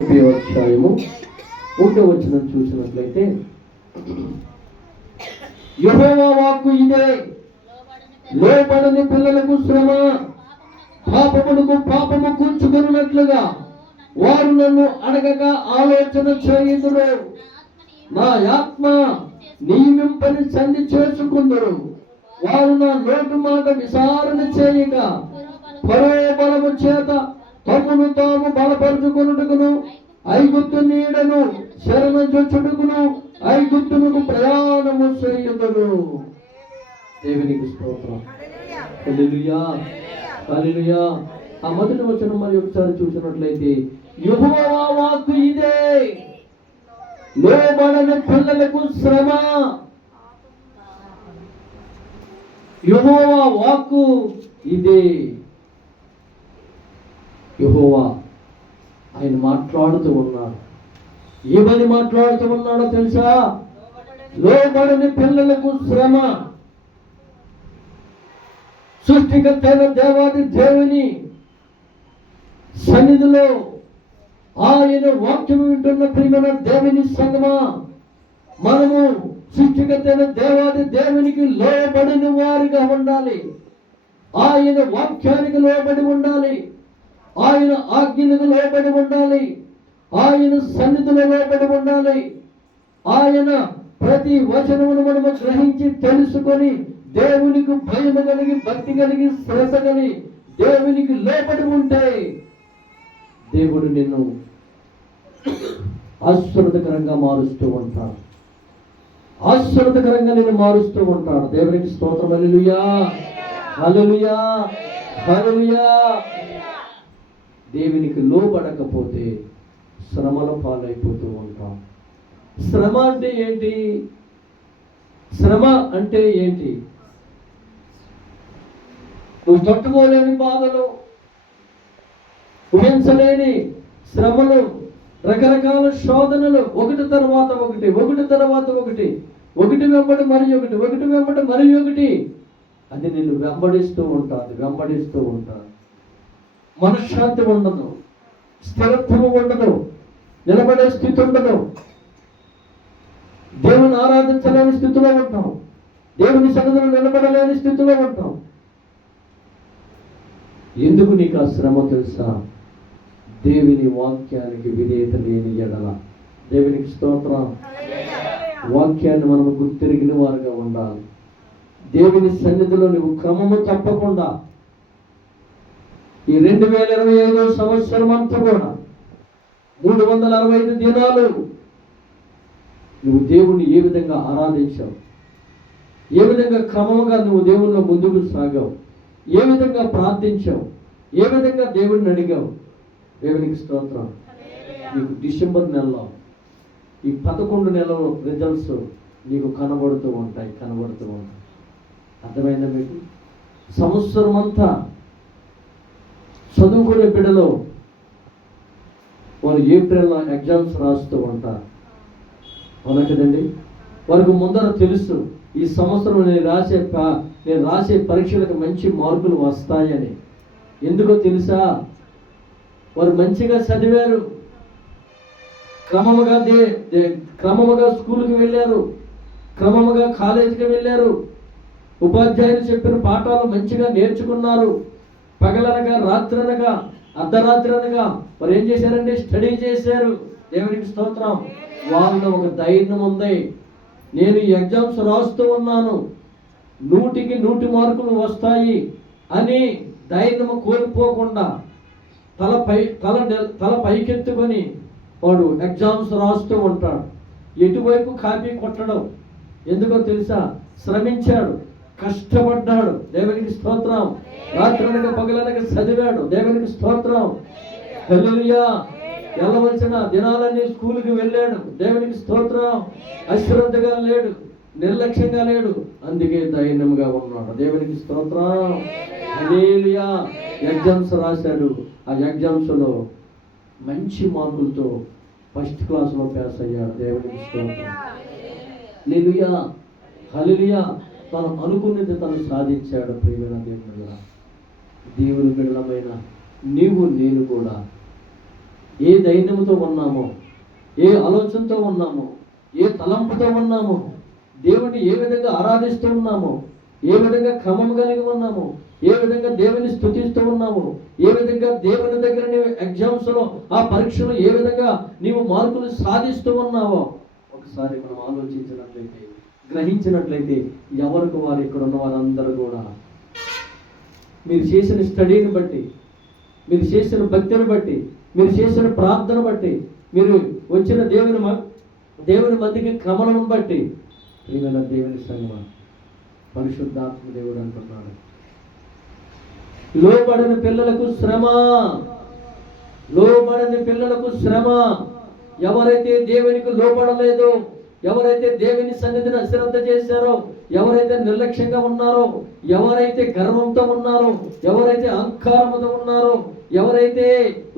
అధ్యాయము 1వ వచనం చూసినట్లయితే, యెహోవా వాక్కు ఇదే, లోబడని పిల్లలకు శ్రమ, పాపమునకు పాపము కూర్చుకొనున్నట్లుగా వారు నన్ను అడగక ఆలోచన చేయుదురు. నా ఆత్మ నియమింపని సంధి చేసుకుందరు. వారు నా నోటి మాట విచారణ చేయక ఫరో బలము చేత తమను తాము బలపరుచుకొనుటకును, ఐగుప్తు నీడను శరణజొచ్చుటకును ఐగుప్తునకు ప్రయాణము చేయుదురు. దేవునికి స్తోత్రం. హల్లెలూయా, హల్లెలూయా. ఆ మొదటి వచనం మరి ఒకసారి చూసినట్లయితే, యెహోవా వాక్కు ఇదే, లోబడని పిల్లలకు శ్రమ. యెహోవా వాక్కు ఇదే. యెహోవా ఆయన మాట్లాడుతూ ఉన్నాడు. ఏమని మాట్లాడుతూ ఉన్నాడో తెలుసా? లోబడని పిల్లలకు శ్రమ. సృష్టికర్తైన దేవాది దేవుని సన్నిధిలో ఆయన వాక్యం వింటున్న ప్రియమైన దేవుని సంగమా, మనము సృష్టికర్తైన దేవాది దేవునికి లోబడిన వారిగా ఉండాలి. ఆయన వాక్యానికి లోబడి ఉండాలి. ఆయన ఆజ్ఞలకు లోబడి ఉండాలి. ఆయన సన్నిధిలో లోబడి ఉండాలి. ఆయన ప్రతి వచనమును మనము గ్రహించి తెలుసుకొని దేవునికి భయం కలిగి, భక్తి కలిగి, శ్రద్ధ కలిగి దేవునికి లోబడి ఉంటే దేవుడు నిన్ను ఆశీర్వాదకరంగా మారుస్తూ ఉంటాడు. ఆశీర్వాదకరంగా నిన్ను మారుస్తూ ఉంటాడు. దేవునికి స్తోత్రం. హల్లెలూయా, హల్లెలూయా, హల్లెలూయా. దేవునికి లోబడకపోతే శ్రమల పాలైపోతూ ఉంటాం. శ్రమ అంటే ఏంటి? శ్రమ అంటే ఏంటి? నువ్వు తట్టుకోలేని బాధలు, ఊహించలేని శ్రమలు, రకరకాల శోధనలు, ఒకటి తర్వాత ఒకటి, ఒకటి తర్వాత ఒకటి, ఒకటి వెంబడి మరి ఒకటి, ఒకటి వెంబడి మరి ఒకటి, అది నిన్ను వెంబడిస్తూ ఉంటుంది, వెంబడిస్తూ ఉంటుంది. మనశ్శాంతి ఉండదు, స్థిరత్వము ఉండదు, నిలబడే స్థితి ఉండదు. దేవుని ఆరాధించలేని స్థితిలో ఉంటాం. దేవుని సన్నిధిలో నిలబడలేని స్థితిలో ఉంటాం. ఎందుకు నీకు ఆ శ్రమ తెలుసా? దేవుని వాక్యానికి విధేయత లేని ఎడల. దేవునికి స్తోత్రం. వాక్యాన్ని మనము గుర్తిరిగిన వారుగా ఉండాలి. దేవుని సన్నిధిలో నువ్వు క్రమము తప్పకుండా ఈ 2025 సంవత్సరం అంతా కూడా 365 దినాలు నువ్వు దేవుణ్ణి ఏ విధంగా ఆరాధించావు, ఏ విధంగా క్రమముగా నువ్వు దేవునిలో ముందుకు సాగావు, ఏ విధంగా ప్రార్థించావు, ఏ విధంగా దేవుడిని అడిగావు. దేవునికి స్తోత్రం. నీకు డిసెంబర్ నెలలో ఈ 11 నెలల రిజల్ట్స్ నీకు కనబడుతూ ఉంటాయి. అర్థమైందా మీకు? సంవత్సరం అంతా చదువుకునే బిడ్డలో వారు ఏప్రిల్లో ఎగ్జామ్స్ రాస్తూ ఉంటారు. అవునా కదండి? వారికి ముందర తెలుసు ఈ సంవత్సరం నేను రాసే పరీక్షలకు మంచి మార్కులు వస్తాయని. ఎందుకో తెలుసా? వారు మంచిగా చదివారు, క్రమముగా స్కూల్కి వెళ్ళారు, క్రమముగా కాలేజీకి వెళ్ళారు, ఉపాధ్యాయులు చెప్పిన పాఠాలు మంచిగా నేర్చుకున్నారు. పగలనగా, రాత్రనగా, అర్ధరాత్రి అనగా వారు ఏం చేశారండి? స్టడీ చేశారు. దేవునికి స్తోత్రం. వాళ్ళలో ఒక ధైర్యం ఉంది. నేను ఈ ఎగ్జామ్స్ రాస్తూ ఉన్నాను, 100కి 100 మార్కులు వస్తాయి అని ధైర్యం కోల్పోకుండా తల పైకెత్తుకొని వాడు ఎగ్జామ్స్ రాస్తూ ఉంటాడు. ఎటువైపు కాపీ కొట్టడం. ఎందుకో తెలుసా? శ్రమించాడు, కష్టపడ్డాడు. దేవునికి స్తోత్రం. రాత్రనగా పగలనగా చదివాడు. దేవునికి స్తోత్రం. హల్లెలూయా. వెళ్ళవలసిన దినాలన్నీ స్కూల్కి వెళ్ళాడు. దేవునికి స్తోత్రం. అశ్రద్ధగా లేడు, నిర్లక్ష్యంగా లేడు, అందుకే ధైర్యంగా ఉన్నాడు. దేవునికి స్తోత్రం. హల్లెలూయా. ఎగ్జామ్స్ రాశాడు. ఆ ఎగ్జామ్స్లో మంచి మార్కులతో ఫస్ట్ క్లాస్లో పాస్ అయ్యాడు. దేవునికి స్తోత్రం. హల్లెలూయా, హల్లెలూయా. తను అనుకున్నది తను సాధించాడు. ప్రియమైన దేవుని బిడ్డలమైన నీవు నేను కూడా ఏ ధైర్యంతో ఉన్నామో, ఏ ఆలోచనతో ఉన్నామో, ఏ తలంపుతో ఉన్నామో, దేవుడిని ఏ విధంగా ఆరాధిస్తూ ఉన్నామో, ఏ విధంగా క్రమం కలిగి ఉన్నామో, ఏ విధంగా దేవుని స్తుతిస్తూ ఉన్నామో, ఏ విధంగా దేవుని దగ్గర నీవు ఎగ్జామ్స్లో ఆ పరీక్షలో ఏ విధంగా నీవు మార్కులు సాధిస్తూ ఉన్నావో ఒకసారి మనం ఆలోచించినట్లయితే, గ్రహించినట్లయితే ఎవరికి వారు ఇక్కడ ఉన్న వారందరూ కూడా మీరు చేసిన స్టడీని బట్టి, మీరు చేసిన భక్తిని బట్టి, మీరు చేసిన ప్రార్థన బట్టి, మీరు వచ్చిన దేవుని మధ్యకి క్రమణం బట్టి ప్రియమైన దేవుని సంగమం, పరిశుద్ధాత్మ దేవుడు అంటున్నాడు, లోబడిన పిల్లలకు శ్రమ, లోబడిన పిల్లలకు శ్రమ. ఎవరైతే దేవునికి లోబడలేదో, ఎవరైతే దేవుని సన్నిధిని అశ్రద్ధ చేశారో, ఎవరైతే నిర్లక్ష్యంగా ఉన్నారో, ఎవరైతే గర్వంతో ఉన్నారో, ఎవరైతే అహంకారంతో ఉన్నారో, ఎవరైతే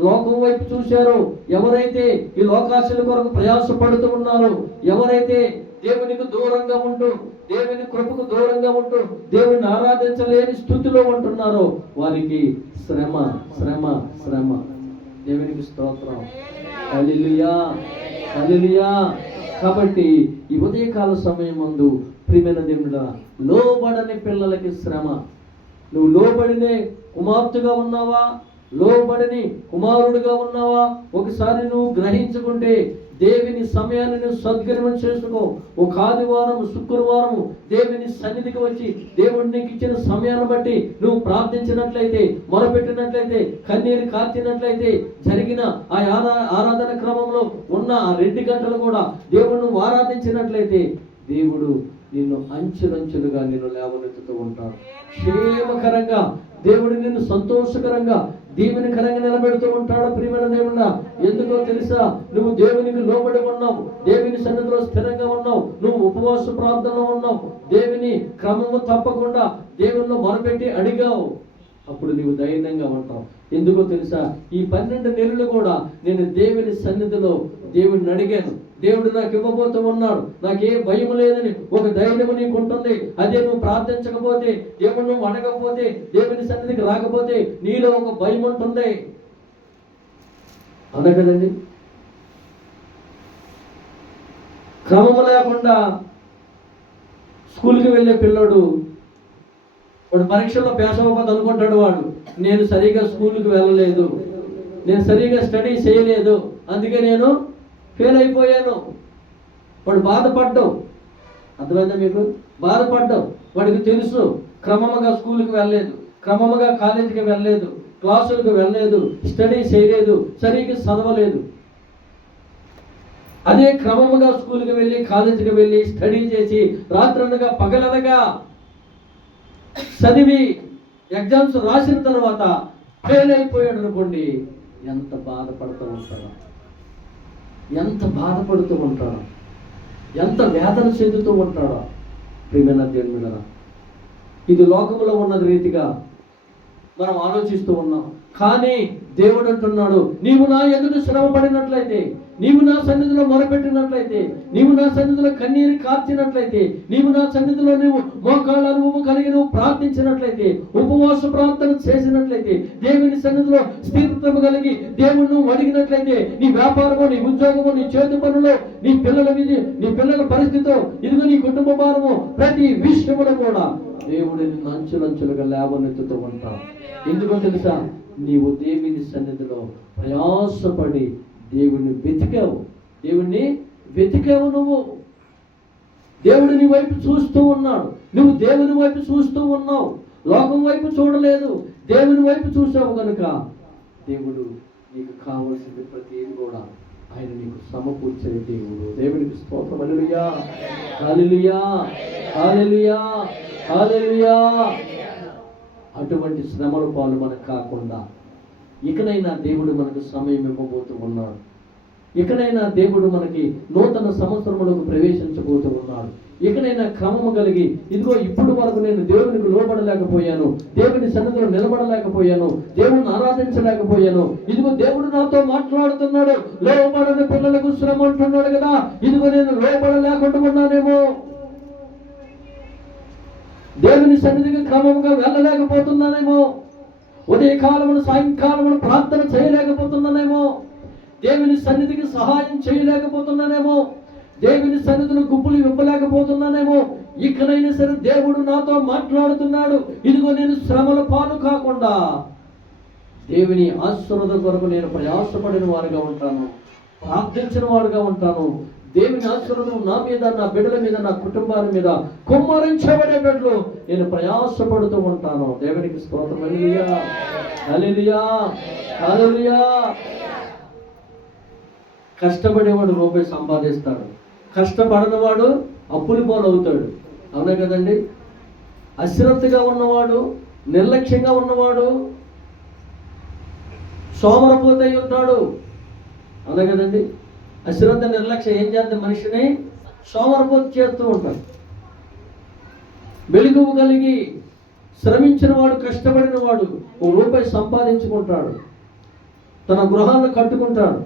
లోకం వైపు చూశారో, ఎవరైతే ఈ లోకాశల కొరకు ప్రయాసపడుతూ ఉన్నారో, ఎవరైతే దేవునికి దూరంగా ఉంటూ, దేవుని కృపకు దూరంగా ఉంటూ దేవుని ఆరాధించలేని స్థితిలో ఉంటున్నారో వారికి శ్రమ, శ్రమ, శ్రమ. దేవునికి స్తోత్రం. హల్లెలూయా, హల్లెలూయా. కాబట్టి ఈ ఉదయకాల సమయం ముందు ప్రియమైన దేవుడా, లోబడని పిల్లలకి శ్రమ. నువ్వు లోబడినే కుమార్తెగా ఉన్నావా, లోబడిని కుమారుడిగా ఉన్నావా? ఒకసారి నువ్వు గ్రహించుకుంటే దేవుని సమయాన్ని నువ్వు సద్వినియోగం చేసుకో. ఒక ఆదివారం, శుక్రవారం దేవుని సన్నిధికి వచ్చి దేవుడు నీకు ఇచ్చిన సమయాన్ని బట్టి నువ్వు ప్రార్థించినట్లయితే, మొరపెట్టినట్లయితే, కన్నీరు కార్చినట్లయితే, జరిగిన ఆ ఆరాధన క్రమంలో ఉన్న ఆ 2 గంటలు కూడా దేవుడు నువ్వు ఆరాధించినట్లయితే దేవుడు నిన్ను అంచులంచులుగా నిన్ను లేవనెత్తుతూ ఉంటాడు. క్షేమకరంగా దేవుడు నిన్ను సంతోషకరంగా, దీవెనకరంగా నిలబెడుతూ ఉంటాడు. ప్రియమైన దేవుడా, ఎందుకో తెలుసా? నువ్వు దేవునికి లోబడి ఉన్నావు, దేవుని సన్నిధిలో స్థిరంగా ఉన్నావు, నువ్వు ఉపవాస ప్రార్థనలో ఉన్నావు, దేవుని క్రమము తప్పకుండా దేవునిలో మొరపెట్టి అడిగావు, అప్పుడు నీవు ధైర్యంగా ఉంటావు. ఎందుకో తెలుసా? ఈ 12 నెలలు కూడా నేను దేవుని సన్నిధిలో దేవుడిని అడిగాను, దేవుడు నాకు ఇవ్వబోతూ ఉన్నాడు, నాకే భయం లేదని ఒక ధైర్యం నీకు ఉంటుంది. అదే నువ్వు ప్రార్థించకపోతే, దేవుడు నువ్వు అడగకపోతే, దేవుని సన్నిధికి రాకపోతే నీలో ఒక భయం ఉంటుంది. అనగదండి. క్రమం లేకుండా స్కూల్కి వెళ్ళే పిల్లోడు వాడు పరీక్షల్లో పాస్ అవ్వకపోతే అనుకుంటాడు, వాడు నేను సరిగా స్కూల్కి వెళ్ళలేదు, నేను సరిగా స్టడీ చేయలేదు, అందుకే నేను ఫెయిల్ అయిపోయాను. వాడు బాధపడ్డావు. అర్థమైందా మీకు? బాధపడ్డావు. వాడికి తెలుసు క్రమంగా స్కూల్కి వెళ్ళలేదు, క్రమంగా కాలేజీకి వెళ్ళలేదు, క్లాసులకు వెళ్ళలేదు, స్టడీ చేయలేదు, సరిగ్గా చదవలేదు. అదే క్రమంగా స్కూల్కి వెళ్ళి, కాలేజీకి వెళ్ళి, స్టడీ చేసి, రాత్రనగా పగలనగా చదివి ఎగ్జామ్స్ రాసిన తర్వాత ఫెయిల్ అయిపోయాడు అనుకోండి, ఎంత బాధపడుతూ ఉంటాడో, ఎంత బాధపడుతూ ఉంటాడో, ఎంత వేదన చెందుతూ ఉంటాడో. ప్రియమైన దేవుని, ఇది లోకంలో ఉన్నది రీతిగా మనం ఆలోచిస్తూ ఉన్నాం. కానీ దేవుడు అంటున్నాడు, నీవు నా ఎదుట శ్రమ పడినట్లయితే, నీవు నా సన్నిధిలో మొరపెట్టినట్లయితే, నీవు నా సన్నిధిలో కన్నీరు కార్చినట్లయితే, నీవు నా సన్నిధిలో నువ్వు మోకాళ్ళ అనుభవం కలిగి నువ్వు ప్రార్థించినట్లయితే, ఉపవాస ప్రార్థన చేసినట్లయితే, దేవుని సన్నిధిలో స్థిరత్వం కలిగి దేవుడు నువ్వు అడిగినట్లయితే, నీ వ్యాపారము, నీ ఉద్యోగము, నీ చేతి పనులు, నీ పిల్లల విధి, నీ పిల్లల పరిస్థితి, ఇదిగో నీ కుటుంబ భారము, ప్రతి విషయములో కూడా దేవుడిని అంచులంచులుగా లేవనెత్తుతూ ఉంటావు. ఎందుకో తెలుసా? నీవు దేవుని సన్నిధిలో ప్రయాసపడి దేవుణ్ణి వెతికావు, దేవుణ్ణి వెతికావు. నువ్వు దేవుడు నీ వైపు చూస్తూ ఉన్నాడు, నువ్వు దేవుని వైపు చూస్తూ ఉన్నావు, లోకం వైపు చూడలేదు, దేవుని వైపు చూసావు కనుక దేవుడు నీకు కావలసింది ప్రతిదీ కూడా ఆయన నీకు సమకూర్చే దేవుడు. దేవునికి స్తోత్రం. హల్లెలూయా, హల్లెలూయా, హల్లెలూయా, హల్లెలూయా. అటువంటి శ్రమల పాలు మనకు కాకుండా ఇకనైనా దేవుడు మనకు సమయం ఇవ్వబోతూ ఉన్నాడు. ఇకనైనా దేవుడు మనకి నూతన సంవత్సరములకు ప్రవేశించబోతూ ఉన్నాడు. ఇకనైనా క్రమము కలిగి, ఇదిగో ఇప్పుడు వరకు నేను దేవునికి లోబడలేకపోయాను, దేవుని సన్నిధిలో నిలబడలేకపోయాను, దేవుని ఆరాధించలేకపోయాను, ఇదిగో దేవుడు నాతో మాట్లాడుతున్నాడు, లోబడని పిల్లలకు శ్రమ అంటున్నాడు కదా, ఇదిగో నేను లోబడలేకుండా ఉన్నానేమో, దేవుని సన్నిధికి క్రమంగా వెళ్ళలేకపోతున్నానేమో, ఉదయకాలమును సాయంకాలమును ప్రార్థన చేయలేకపోతున్నానేమో, దేవుని సన్నిధికి సహాయం చేయలేకపోతున్నానేమో, దేవుని సన్నిధిని గుప్పులు విప్పలేకపోతున్నానేమో, ఇకనైనా సరే దేవుడు నాతో మాట్లాడుతున్నాడు. ఇదిగో నేను శ్రమల పాలు కాకుండా దేవుని ఆశీర్వాదం కొరకు నేను ప్రయాసపడిన వారుగా ఉంటాను, ప్రార్థించిన వాడుగా ఉంటాను. దేవుని ఆశీర్వాదం నా మీద, నా బిడ్డల మీద, నా కుటుంబాల మీద కుమ్మరించబడేటట్లు నేను ప్రయాసపడుతూ ఉంటాను. దేవునికి స్తోత్రం. హల్లెలూయా, హల్లెలూయా, హల్లెలూయా. కష్టపడేవాడు రూపాయి సంపాదిస్తాడు, కష్టపడనివాడు అప్పులు పాలవుతాడు. అవునా కదండి? అశ్రద్ధగా ఉన్నవాడు, నిర్లక్ష్యంగా ఉన్నవాడు సోమరపోతై ఉంటాడు. అవునా కదండి? అశ్రద్ధ, నిర్లక్ష్యం ఏం చేస్తే మనిషిని సోమరపోతు చేస్తూ ఉంటాడు. వెలుగు కలిగి శ్రమించిన వాడు, కష్టపడిన వాడు రూపాయి సంపాదించుకుంటాడు, తన గృహాలను కట్టుకుంటాడు,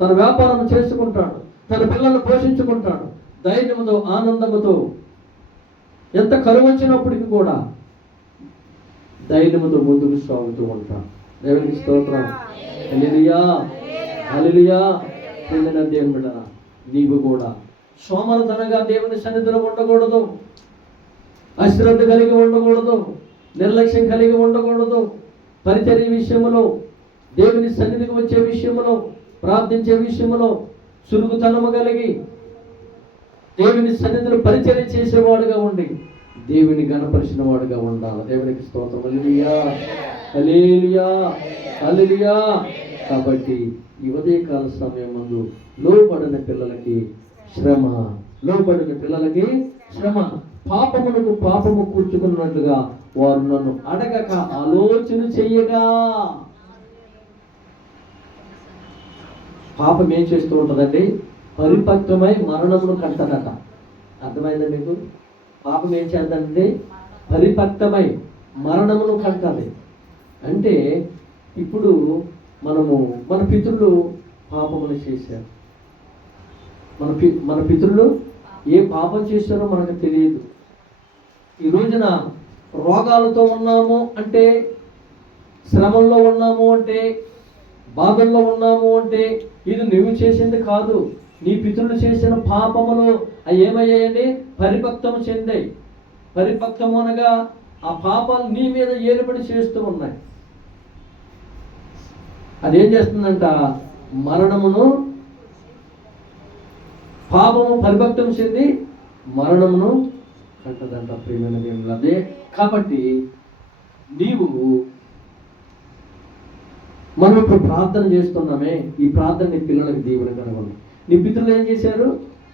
తన వ్యాపారం చేసుకుంటాడు, తన పిల్లలను పోషించుకుంటాడు, ధైర్యంతో, ఆనందముతో. ఎంత కరువు వచ్చినప్పటికీ కూడా ధైర్యంతో ముందుకు సాగుతూ ఉంటాడు. దేవునికి స్తోత్రం. హల్లెలూయా, హల్లెలూయా. పొందిన దేవుడా, నీవు కూడా సోమరతనగా దేవుని సన్నిధిలో ఉండకూడదు, అశ్రద్ధ కలిగి ఉండకూడదు, నిర్లక్ష్యం కలిగి ఉండకూడదు. పరిచర్య విషయంలో, దేవుని సన్నిధికి వచ్చే విషయంలో, ప్రార్థించే విషయంలో చురుకుతనము కలిగి దేవుని సన్నిధిలో పరిచర్య చేసేవాడుగా ఉండి దేవుని గణపరిచిన వాడుగా ఉండాలి. దేవునికి స్తోత్రం. హల్లెలూయా, హల్లెలూయా, హల్లెలూయా. కాబట్టి ఈ ఉదయకాల సమయం ముందు లోబడిన పిల్లలకి శ్రమ, లోబడిన పిల్లలకి శ్రమ. పాపమునకు పాపము కూర్చుకున్నట్లుగా వారు నన్ను అడగక ఆలోచన చెయ్యగా. పాపం ఏం చేస్తూ ఉంటుందండి? పరిపక్వమై మరణమును కంటదట. అర్థమైందా మీకు? పాపం ఏం చేద్దండి? పరిపక్వమై మరణమును కంటది. అంటే ఇప్పుడు మన పితరులు పాపములు చేశారు. మన పితరులు ఏ పాపం చేశారో మనకు తెలియదు. ఈ రోజున రోగాలతో ఉన్నాము అంటే, శ్రమంలో ఉన్నాము అంటే, బాధల్లో ఉన్నాము అంటే ఇది నువ్వు చేసింది కాదు, నీ పితరులు చేసిన పాపములు అవి ఏమయ్యాయండి? పరిపక్వము చెందాయి. పరిపక్వము అనగా ఆ పాపాలు నీ మీద ఏలుబడి చేస్తూ ఉన్నాయి. అదేం చేస్తుందంట? మరణమును, పాపము పరిపక్వం చెంది మరణమును కంటదంట. ప్రియమైన దేవుడు, అదే కాబట్టి మనం ఇప్పుడు ప్రార్థన చేస్తున్నామే, ఈ ప్రార్థన నీ పిల్లలకి దీవెన కనుగొని. నీ పితరులు ఏం చేశారు?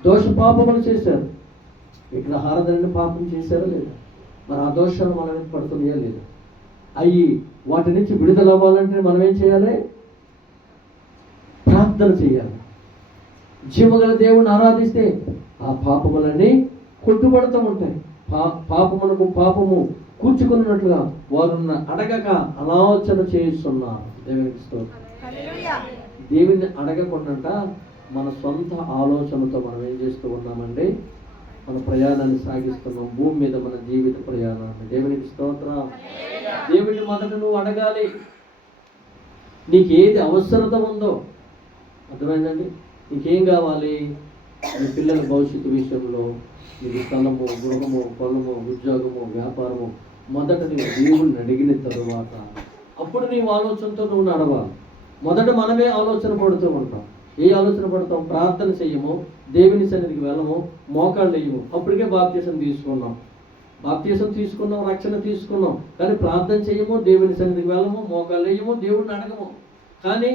దోష పాపములు చేశారు. విగ్రహారాధనని పాపం చేశారా లేదా? మరి ఆ దోషాలు మనం ఏం పడుతున్నాయా లేదా? అవి వాటి నుంచి విడుదల అవ్వాలంటే మనం ఏం చేయాలి? ప్రార్థన చేయాలి. జీవగల దేవుని ఆరాధిస్తే ఆ పాపములన్నీ కొట్టుబడుతూ ఉంటాయి. పాపమునకు పాపము కూర్చుకున్నట్లుగా వారు అడగక ఆలోచన చేస్తున్నారు. దేవునికి స్తోత్రం. దేవుని అడగకుండా మన సొంత ఆలోచనతో మనం ఏం చేస్తూ ఉన్నామండి? మన ప్రయాణాన్ని సాగిస్తున్నాం, భూమి మీద మన జీవిత ప్రయాణాన్ని. దేవునికి స్తోత్రం. దేవుని మొదట నువ్వు అడగాలి. నీకు ఏది అవసరత ఉందో, అర్థమైందండి? నీకేం కావాలి? నీ పిల్లల భవిష్యత్తు విషయంలో నీకు స్థలము, గృహము, పొలము, ఉద్యోగము, వ్యాపారము మొదట నీవు దేవుడిని అడిగిన తరువాత అప్పుడు నీవు ఆలోచనతో నువ్వు నడవాలి. మొదట మనమే ఆలోచన పడుతూ ఉంటాం. ఏ ఆలోచన పడతాం? ప్రార్థన చెయ్యము, దేవుని సన్నిధికి వెళ్ళము, మోకాళ్ళు వేయము. అప్పటికే బాప్తీసం తీసుకున్నాం, రక్షణ తీసుకున్నాం, కానీ ప్రార్థన చెయ్యము, దేవుని సన్నిధికి వెళ్ళము, మోకాళ్ళు వేయము, దేవుడిని అడగము. కానీ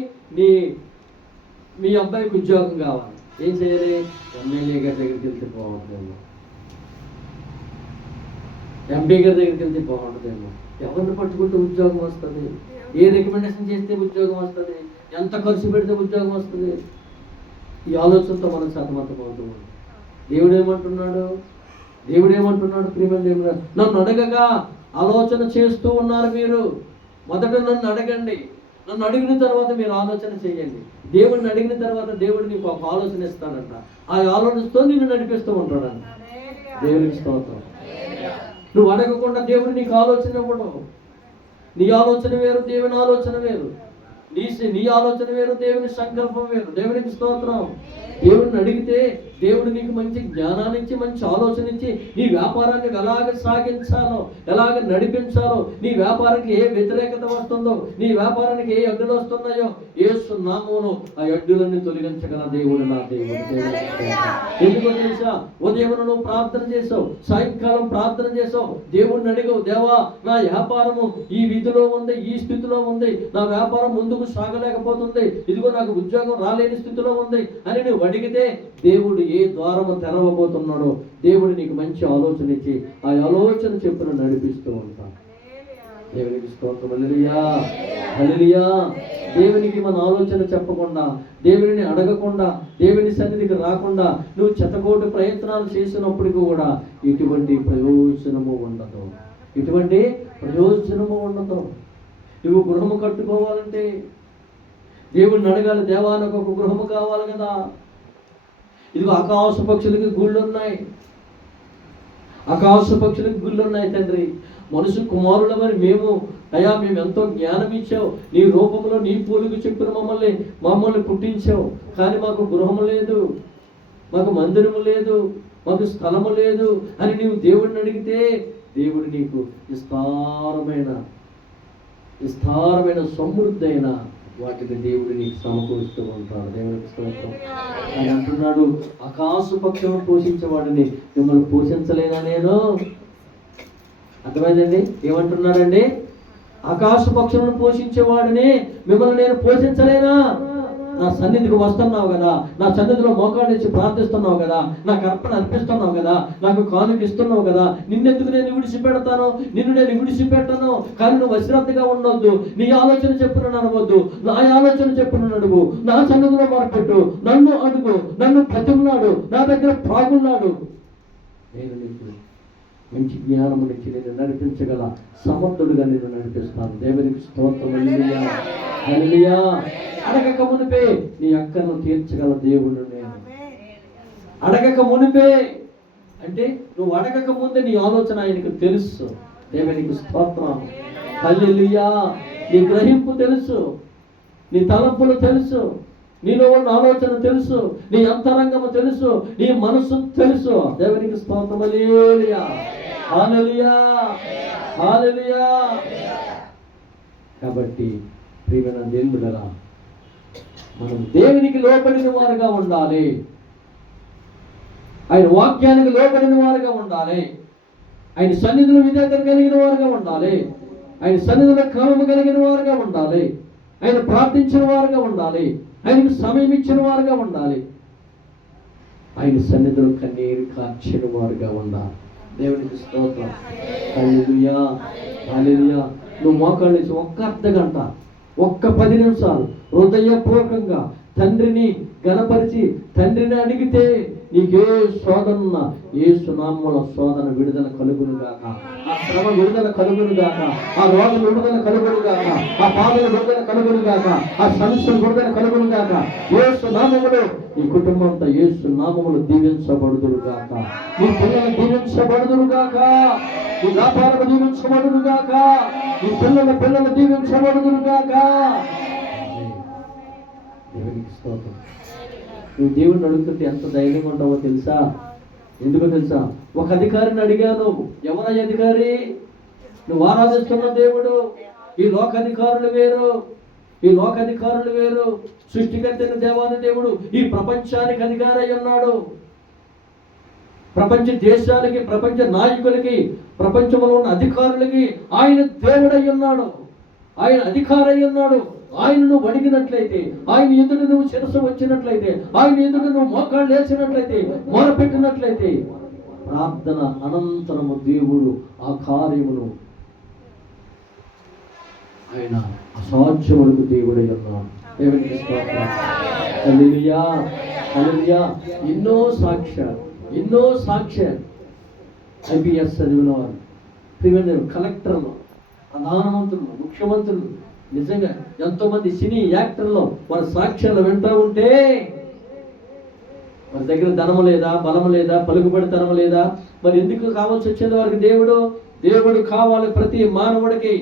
మీ అబ్బాయికి ఉద్యోగం కావాలి, ఏం చేయాలి? ఎమ్మెల్యే గారి దగ్గరికి వెళ్తే బాగుంటుందేమో, ఎంపీ గారి దగ్గరికి వెళ్తే బాగుంటుందేమో. ఎవరిని పట్టుకుంటే ఉద్యోగం వస్తుంది? ఏ రికమెండేషన్ చేస్తే ఉద్యోగం వస్తుంది? ఎంత ఖర్చు పెడితే ఉద్యోగం వస్తుంది? ఈ ఆలోచనతో మనం సతమతం అవుతున్నాం. దేవుడు ఏమంటున్నాడు? ప్రియమైన దేవుడు, నన్ను అడగగా ఆలోచన చేస్తూ ఉన్నారు మీరు. మొదట నన్ను అడగండి, నన్ను అడిగిన తర్వాత మీరు ఆలోచన చేయండి. దేవుడిని అడిగిన తర్వాత దేవుడు నీకు ఒక ఆలోచన ఇస్తాడంట. ఆ ఆలోచనతో నిన్ను నడిపిస్తూ ఉంటాడంట. దేవునికి స్తోత్రం. నువ్వు అడగకుండా దేవుడు నీకు ఆలోచన ఇవ్వడం. నీ ఆలోచన వేరు, దేవుని ఆలోచన వేరు. నీ ఆలోచన వేరు, దేవుని సంకల్పం వేరు. దేవునికి స్తోత్రం. దేవుడిని అడిగితే దేవుడు నీకు మంచి జ్ఞానాన్ని ఇచ్చి, మంచి ఆలోచన ఇచ్చి, నీ వ్యాపారాన్ని ఎలాగ సాగించాలో, ఎలాగ నడిపించాలో, నీ వ్యాపారానికి ఏ వ్యతిరేకత వస్తుందో, నీ వ్యాపారానికి ఏ అడ్డులు వస్తున్నాయో యేసు నామములో ఆ అడ్డులన్నీ తొలగించగల దేవుడు నా దేవుడు. ఎందుకో తెలుసా? ఉదయం నువ్వు ప్రార్థన చేసావు, సాయంకాలం ప్రార్థన చేసావు, దేవుడిని అడిగావు, దేవా నా వ్యాపారము ఈ విధిలో ఉంది, ఈ స్థితిలో ఉంది, నా వ్యాపారం ముందుకు సాగలేకపోతుంది, ఇదిగో నాకు ఉద్యోగం రాలేని స్థితిలో ఉంది అని నువ్వు అడిగితే దేవుడు ఏ ద్వారము తెరవబోతున్నాడో దేవుడు నీకు మంచి ఆలోచన ఇచ్చి ఆ ఆలోచన చెప్పున నడిపిస్తూ ఉంటాడు. దేవునికి స్తోత్రం. హల్లెలూయా, హల్లెలూయా. దేవునికి మన ఆలోచన చెప్పకుండా, దేవుని అడగకుండా, దేవుని సన్నిధికి రాకుండా నువ్వు శతకోటి ప్రయత్నాలు చేసినప్పటికీ కూడా ఎటువంటి ప్రయోజనము ఉండదు, ఎటువంటి ప్రయోజనము ఉండదు. నువ్వు గృహము కట్టుకోవాలంటే దేవుడిని అడగాలి, దేవా నాకు ఒక గృహము కావాలి కదా. ఇదిగో ఆకాశ పక్షులకి గుళ్ళు ఉన్నాయి, ఆకాశ పక్షులకి గుళ్ళు ఉన్నాయి తండ్రి. మనుషు కుమారుల మరి మేము అయ్యా, మేము ఎంతో జ్ఞానం ఇచ్చావు, నీ రూపంలో నీ పోలిక చెప్పిన మమ్మల్ని పుట్టించావు, కానీ మాకు గృహము లేదు, మాకు మందిరము లేదు, మాకు స్థలము లేదు అని నీవు దేవుడిని అడిగితే దేవుడు నీకు విస్తారమైన సమృద్ధి అయిన వాటిని దేవుడు నీకు సమకూరుస్తూ ఉంటాడు. దేవునికి స్తోత్రం. ఆయన అంటున్నాడు, ఆకాశ పక్షులను పోషించేవాడిని మిమ్మల్ని పోషించలేనా నేను? అర్థమైందండి? ఏమంటున్నాడండి? ఆకాశ పక్షులను పోషించేవాడిని మిమ్మల్ని నేను పోషించలేనా? నా సన్నిధికి వస్తున్నావు కదా, నా సన్నిధిలో మోకాళ్ళు ఇచ్చి ప్రార్థిస్తున్నావు కదా, నాకు అర్పణ అర్పిస్తున్నావు కదా, నాకు కానుక ఇస్తున్నావు కదా, నిన్నెందుకు నేను విడిచిపెడతాను? నిన్ను నేను విడిచిపెట్టను. కానీ నువ్వు అశ్రద్ధగా ఉండొద్దు, నీ ఆలోచన చెప్పున నడవద్దు, నా ఆలోచన చెప్పున నడువు, నా సన్నిధిలో మొరపెట్టు, నన్ను అడుగు, నన్ను ప్రతిమలాడు, నా దగ్గర ప్రాగున్నాడు. నేను నీకు మంచి జ్ఞానము నుంచి నేను నడిపించగల సమర్థుడుగా నేను నడిపిస్తాను. దేవునికి స్తోత్రం. హల్లెలూయా, హల్లెలూయా. అడగక మునిపే నీ అక్కను తీర్చగల దేవుడు నేను. అడగక మునిపే అంటే నువ్వు అడగక ముందే నీ ఆలోచన ఆయనకు తెలుసు. దేవునికి స్తోత్రం. హల్లెలూయా. నీ గ్రహింపు తెలుసు, నీ తలంపులు తెలుసు, నీలో ఉన్న ఆలోచన తెలుసు, నీ అంతరంగము తెలుసు, నీ మనస్సు తెలుసు. దేవునికి స్తోత్రం. హల్లెలూయా, హల్లెలూయా, హల్లెలూయా. కాబట్టి ప్రియమైన దేవుడరా, మనం దేవునికి లోబడిన వారుగా ఉండాలి, ఆయన వాక్యానికి లోబడిన వారుగా ఉండాలి, ఆయన సన్నిధిలో విధేయత కలిగిన వారుగా ఉండాలి, ఆయన సన్నిధిలో క్రమము కలిగిన వారుగా ఉండాలి, ఆయన ప్రార్థించిన వారుగా ఉండాలి, ఆయనకు సమయం ఇచ్చిన వారుగా ఉండాలి, ఆయన సన్నిధిలో కన్నీరు కార్చిన వారుగా ఉండాలి. దేవునికి స్తోత్రం. హల్లెలూయా, హల్లెలూయా. నువ్వు మోకాళ్ళు వేసి ఒక్క అర్ధగంట, ఒక్క 10 నిమిషాలు హృదయపూర్వకంగా తండ్రిని గణపరిచి తండ్రిని అడిగితే నీకే శోధన, యేసు నామములో శోధన విడుదల కలుగును గాక, ఆ శ్రమ విడుదల కలుగును గాక, ఆ రోగం విడుదల కలుగును గాక, ఆ బాధల విడుదల కలుగును గాక, ఆ సమస్యలు విడుదల కలుగును గాక. యేసు నామములో నీ కుటుంబంతో యేసు నామములు దీవించబడుదురు గాక, నీ పిల్లలు దీవించబడుదురు గాక, నీ వ్యాపారం దీవించబడును గాక, నీ పిల్లలు దీవించబడుదురు గాక. దేవునికి స్తోత్రం. నువ్వు దేవుడిని అడుగుతుంటే ఎంత ధైర్యంగా ఉంటావో తెలుసా? ఎందుకో తెలుసా? ఒక అధికారిని అడిగాను, ఎవరై అధికారి? నువ్వు ఆరాధిస్తున్న దేవుడు. ఈ లోకాధికారులు వేరు, ఈ లోకాధికారులు వేరు. సృష్టికర్తైన దేవాది దేవుడు ఈ ప్రపంచానికి అధికారి అయి ఉన్నాడు. ప్రపంచ దేశాలకి, ప్రపంచ నాయకులకి, ప్రపంచంలో ఉన్న అధికారులకి ఆయన దేవుడై ఉన్నాడు, ఆయన అధికారి అయి ఉన్నాడు. ఆయన నువ్వు అడిగినట్లయితే, ఆయన ఎదుట నువ్వు శిరస్సు వచ్చినట్లయితే, ఆయన ఎదుట నువ్వు మోకాళ్ళు వేసినట్లయితే, మొరపెట్టినట్లయితే, ప్రార్థన అనంతరము దేవుడు ఆ కార్యమును ఆయన అసాధ్యములకు దేవుడై ఉన్నాడు. దేవునికి స్తోత్రం. హల్లెలూయా, హల్లెలూయా. ఎన్నో సాక్ష్యాలు ఐపీఎస్ చదివిన వారు, ప్రివెంటివ్ కలెక్టర్లు, ప్రధానమంత్రులు, ముఖ్యమంత్రులు, నిజంగా ఎంతోమంది సినీ యాక్టర్లు వారి సాక్ష్యాలు వింటూ ఉంటే వారి దగ్గర ధనము లేదా, బలము లేదా, పలుకుబడితనము లేదా, మరి ఎందుకు కావాల్సి వచ్చింది వారికి? దేవుడు కావాలి ప్రతి మానవుడికి.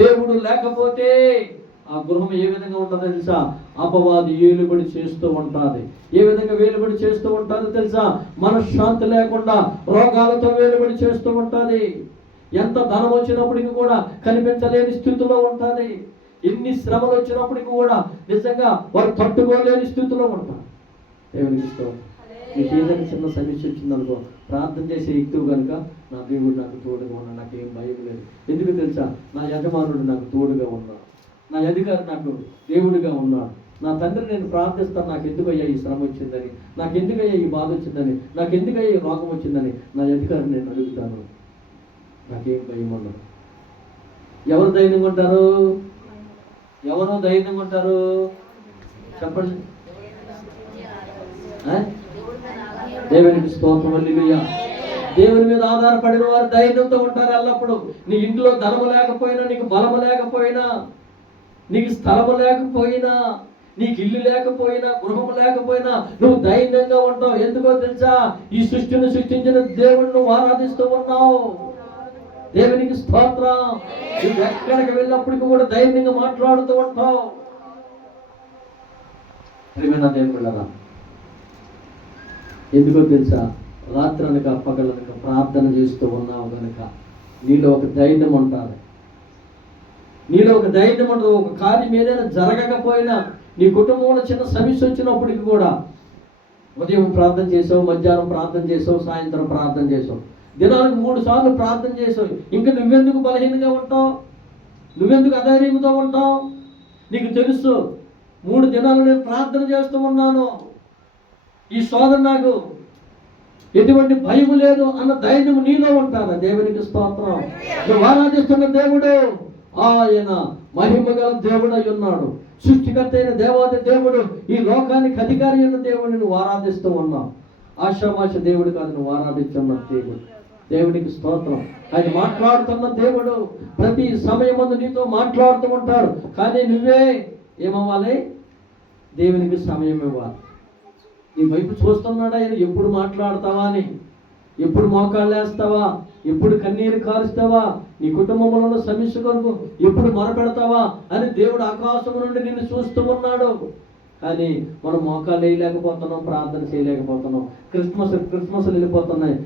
దేవుడు లేకపోతే ఆ గృహం ఏ విధంగా ఉంటుందో తెలుసా? అపవాది ఏలుబడి చేస్తూ ఉంటుంది. ఏ విధంగా వేలుబడి చేస్తూ ఉంటుందో తెలుసా? మనశ్శాంతి లేకుండా రోగాలతో వేలుబడి చేస్తూ ఉంటుంది. ఎంత ధనం వచ్చినప్పటికీ కూడా కనిపించలేని స్థితిలో ఉంటుంది. ఎన్ని శ్రమలు వచ్చినప్పటికీ కూడా నిజంగా వారు తట్టుకోలేని స్థితిలో ఉంటారు. దేవునికి ఇష్టం. మీకు ఏదైనా చిన్న సమస్య వచ్చిందనుకో, ప్రార్థన చేసే ఎక్కువ కనుక నా దేవుడు నాకు తోడుగా ఉన్నాడు, నాకేం భయం లేదు. ఎందుకు తెలుసా? నా యజమానుడు నాకు తోడుగా ఉన్నాడు, నా అధికారి నాకు దేవుడిగా ఉన్నాడు. నా తండ్రి నేను ప్రార్థిస్తాను, నాకు ఎందుకయ్యా ఈ శ్రమ వచ్చిందని, నాకు ఎందుకయ్యా ఈ బాధ వచ్చిందని, నాకు ఎందుకయ్యా ఈ రోగం వచ్చిందని నా అధికారిని నేను అడుగుతాను. నాకేం భయం ఉండదు. ఎవరు ధైర్యంగా ఉంటారు? ఎవరు ధైర్యంగా ఉంటారు చెప్పండి. దేవునికి స్తోత్రం. హల్లెలూయా. దేవుని మీద ఆధారపడిన వారు ధైర్యంతో ఉంటారు ఎల్లప్పుడూ. నీ ఇంట్లో ధనము లేకపోయినా, నీకు బలము లేకపోయినా, నీకు స్థలము లేకపోయినా, నీకు ఇల్లు లేకపోయినా, గృహము లేకపోయినా నువ్వు ధైర్యంగా ఉంటావు. ఎందుకో తెలుసా? ఈ సృష్టిని సృష్టించిన దేవుడిని నువ్వు ఆరాధిస్తూ ఉన్నావు. దేవునికి స్తోత్రం. నువ్వు ఎక్కడికి వెళ్ళినప్పటికీ కూడా ధైర్యంగా మాట్లాడుతూ ఉంటావు. ప్రియమైన దేవుళ్ళరా, ఎందుకో తెలుసా? రాత్రి అనక పగలనక ప్రార్థన చేస్తూ ఉన్నావు కనుక నీలో ఒక ధైర్యం ఉంటుంది. నీలో ఒక ధైర్యం ఉంటుంది. ఒక కార్యం ఏదైనా జరగకపోయినా, నీ కుటుంబంలో చిన్న సమస్య వచ్చినప్పటికీ కూడా ఉదయం ప్రార్థన చేసావు, మధ్యాహ్నం ప్రార్థన చేసావు, సాయంత్రం ప్రార్థన చేసావు, దినానికి 3 సార్లు ప్రార్థన చేసావు. ఇంకా నువ్వెందుకు బలహీనంగా ఉంటావు? నువ్వెందుకు అధైర్యంతో ఉంటావు? నీకు తెలుసు 3 దినాలు నేను ప్రార్థన చేస్తూ ఉన్నాను, ఈ సోదరు నాకు ఎటువంటి భయం లేదు అన్న ధైర్యం నీలో ఉంటాను. దేవునికి స్తోత్రం. నువ్వు ఆరాధిస్తున్న దేవుడు ఆయన మహిమ గల దేవుడై ఉన్నాడు. సృష్టికర్త అయిన దేవాది దేవుడు, ఈ లోకానికి అధికారి అయిన దేవుడిని నువ్వు ఆరాధిస్తూ ఉన్నావు. ఆశామాష దేవుడు కాదు, నువ్వు ఆరాధిస్తున్న దేవుడు. దేవునికి స్తోత్రం. ఆయన మాట్లాడుతున్న దేవుడు. ప్రతి సమయమందు నీతో మాట్లాడుతూ ఉంటాడు. కానీ నువ్వే ఏమవ్వాలి? దేవునికి సమయం ఇవ్వాలి. నీ వైపు చూస్తున్నాడా ఆయన? ఎప్పుడు మాట్లాడతావా అని, ఎప్పుడు మోకాళ్ళు వేస్తావా, ఎప్పుడు కన్నీరు కారుస్తావా, నీ కుటుంబంలో ఉన్న సమస్య కొరకు ఎప్పుడు మొరపెడతావా అని దేవుడు ఆకాశం నుండి నిన్ను చూస్తూ ఉన్నాడు. కానీ మనం మోకాళ్ళు వేయలేకపోతున్నాం, ప్రార్థన చేయలేకపోతున్నాం. క్రిస్మస్ వెళ్ళిపోతున్నాయి,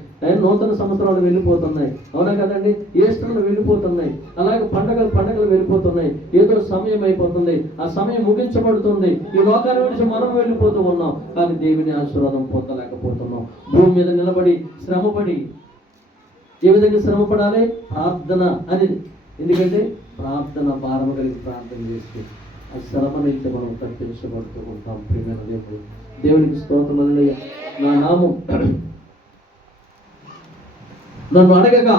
నూతన సంవత్సరాలు వెళ్ళిపోతున్నాయి, అవునా కదండి? ఈస్టర్లు వెళ్ళిపోతున్నాయి, అలాగే పండగలు వెళ్ళిపోతున్నాయి. ఏదో సమయం అయిపోతుంది, ఆ సమయం ముగించబడుతుంది. ఈ లోకాన్ని విడిచి మనం వెళ్ళిపోతూ ఉన్నాం. కానీ దేవుని ఆశీర్వాదం పొందలేకపోతున్నాం. భూమి మీద నిలబడి శ్రమపడి, ఏ విధంగా శ్రమపడాలి? ప్రార్థన అని. ఎందుకంటే ప్రార్థన భారము కలిగి ప్రార్థన చేస్తే ఆ శ్రమ నుంచి మనం తప్పించబడుతూ ఉంటాం. ప్రియమైన దేవుడు, దేవునికి స్తోత్రం. నా నామం నన్ను అడగక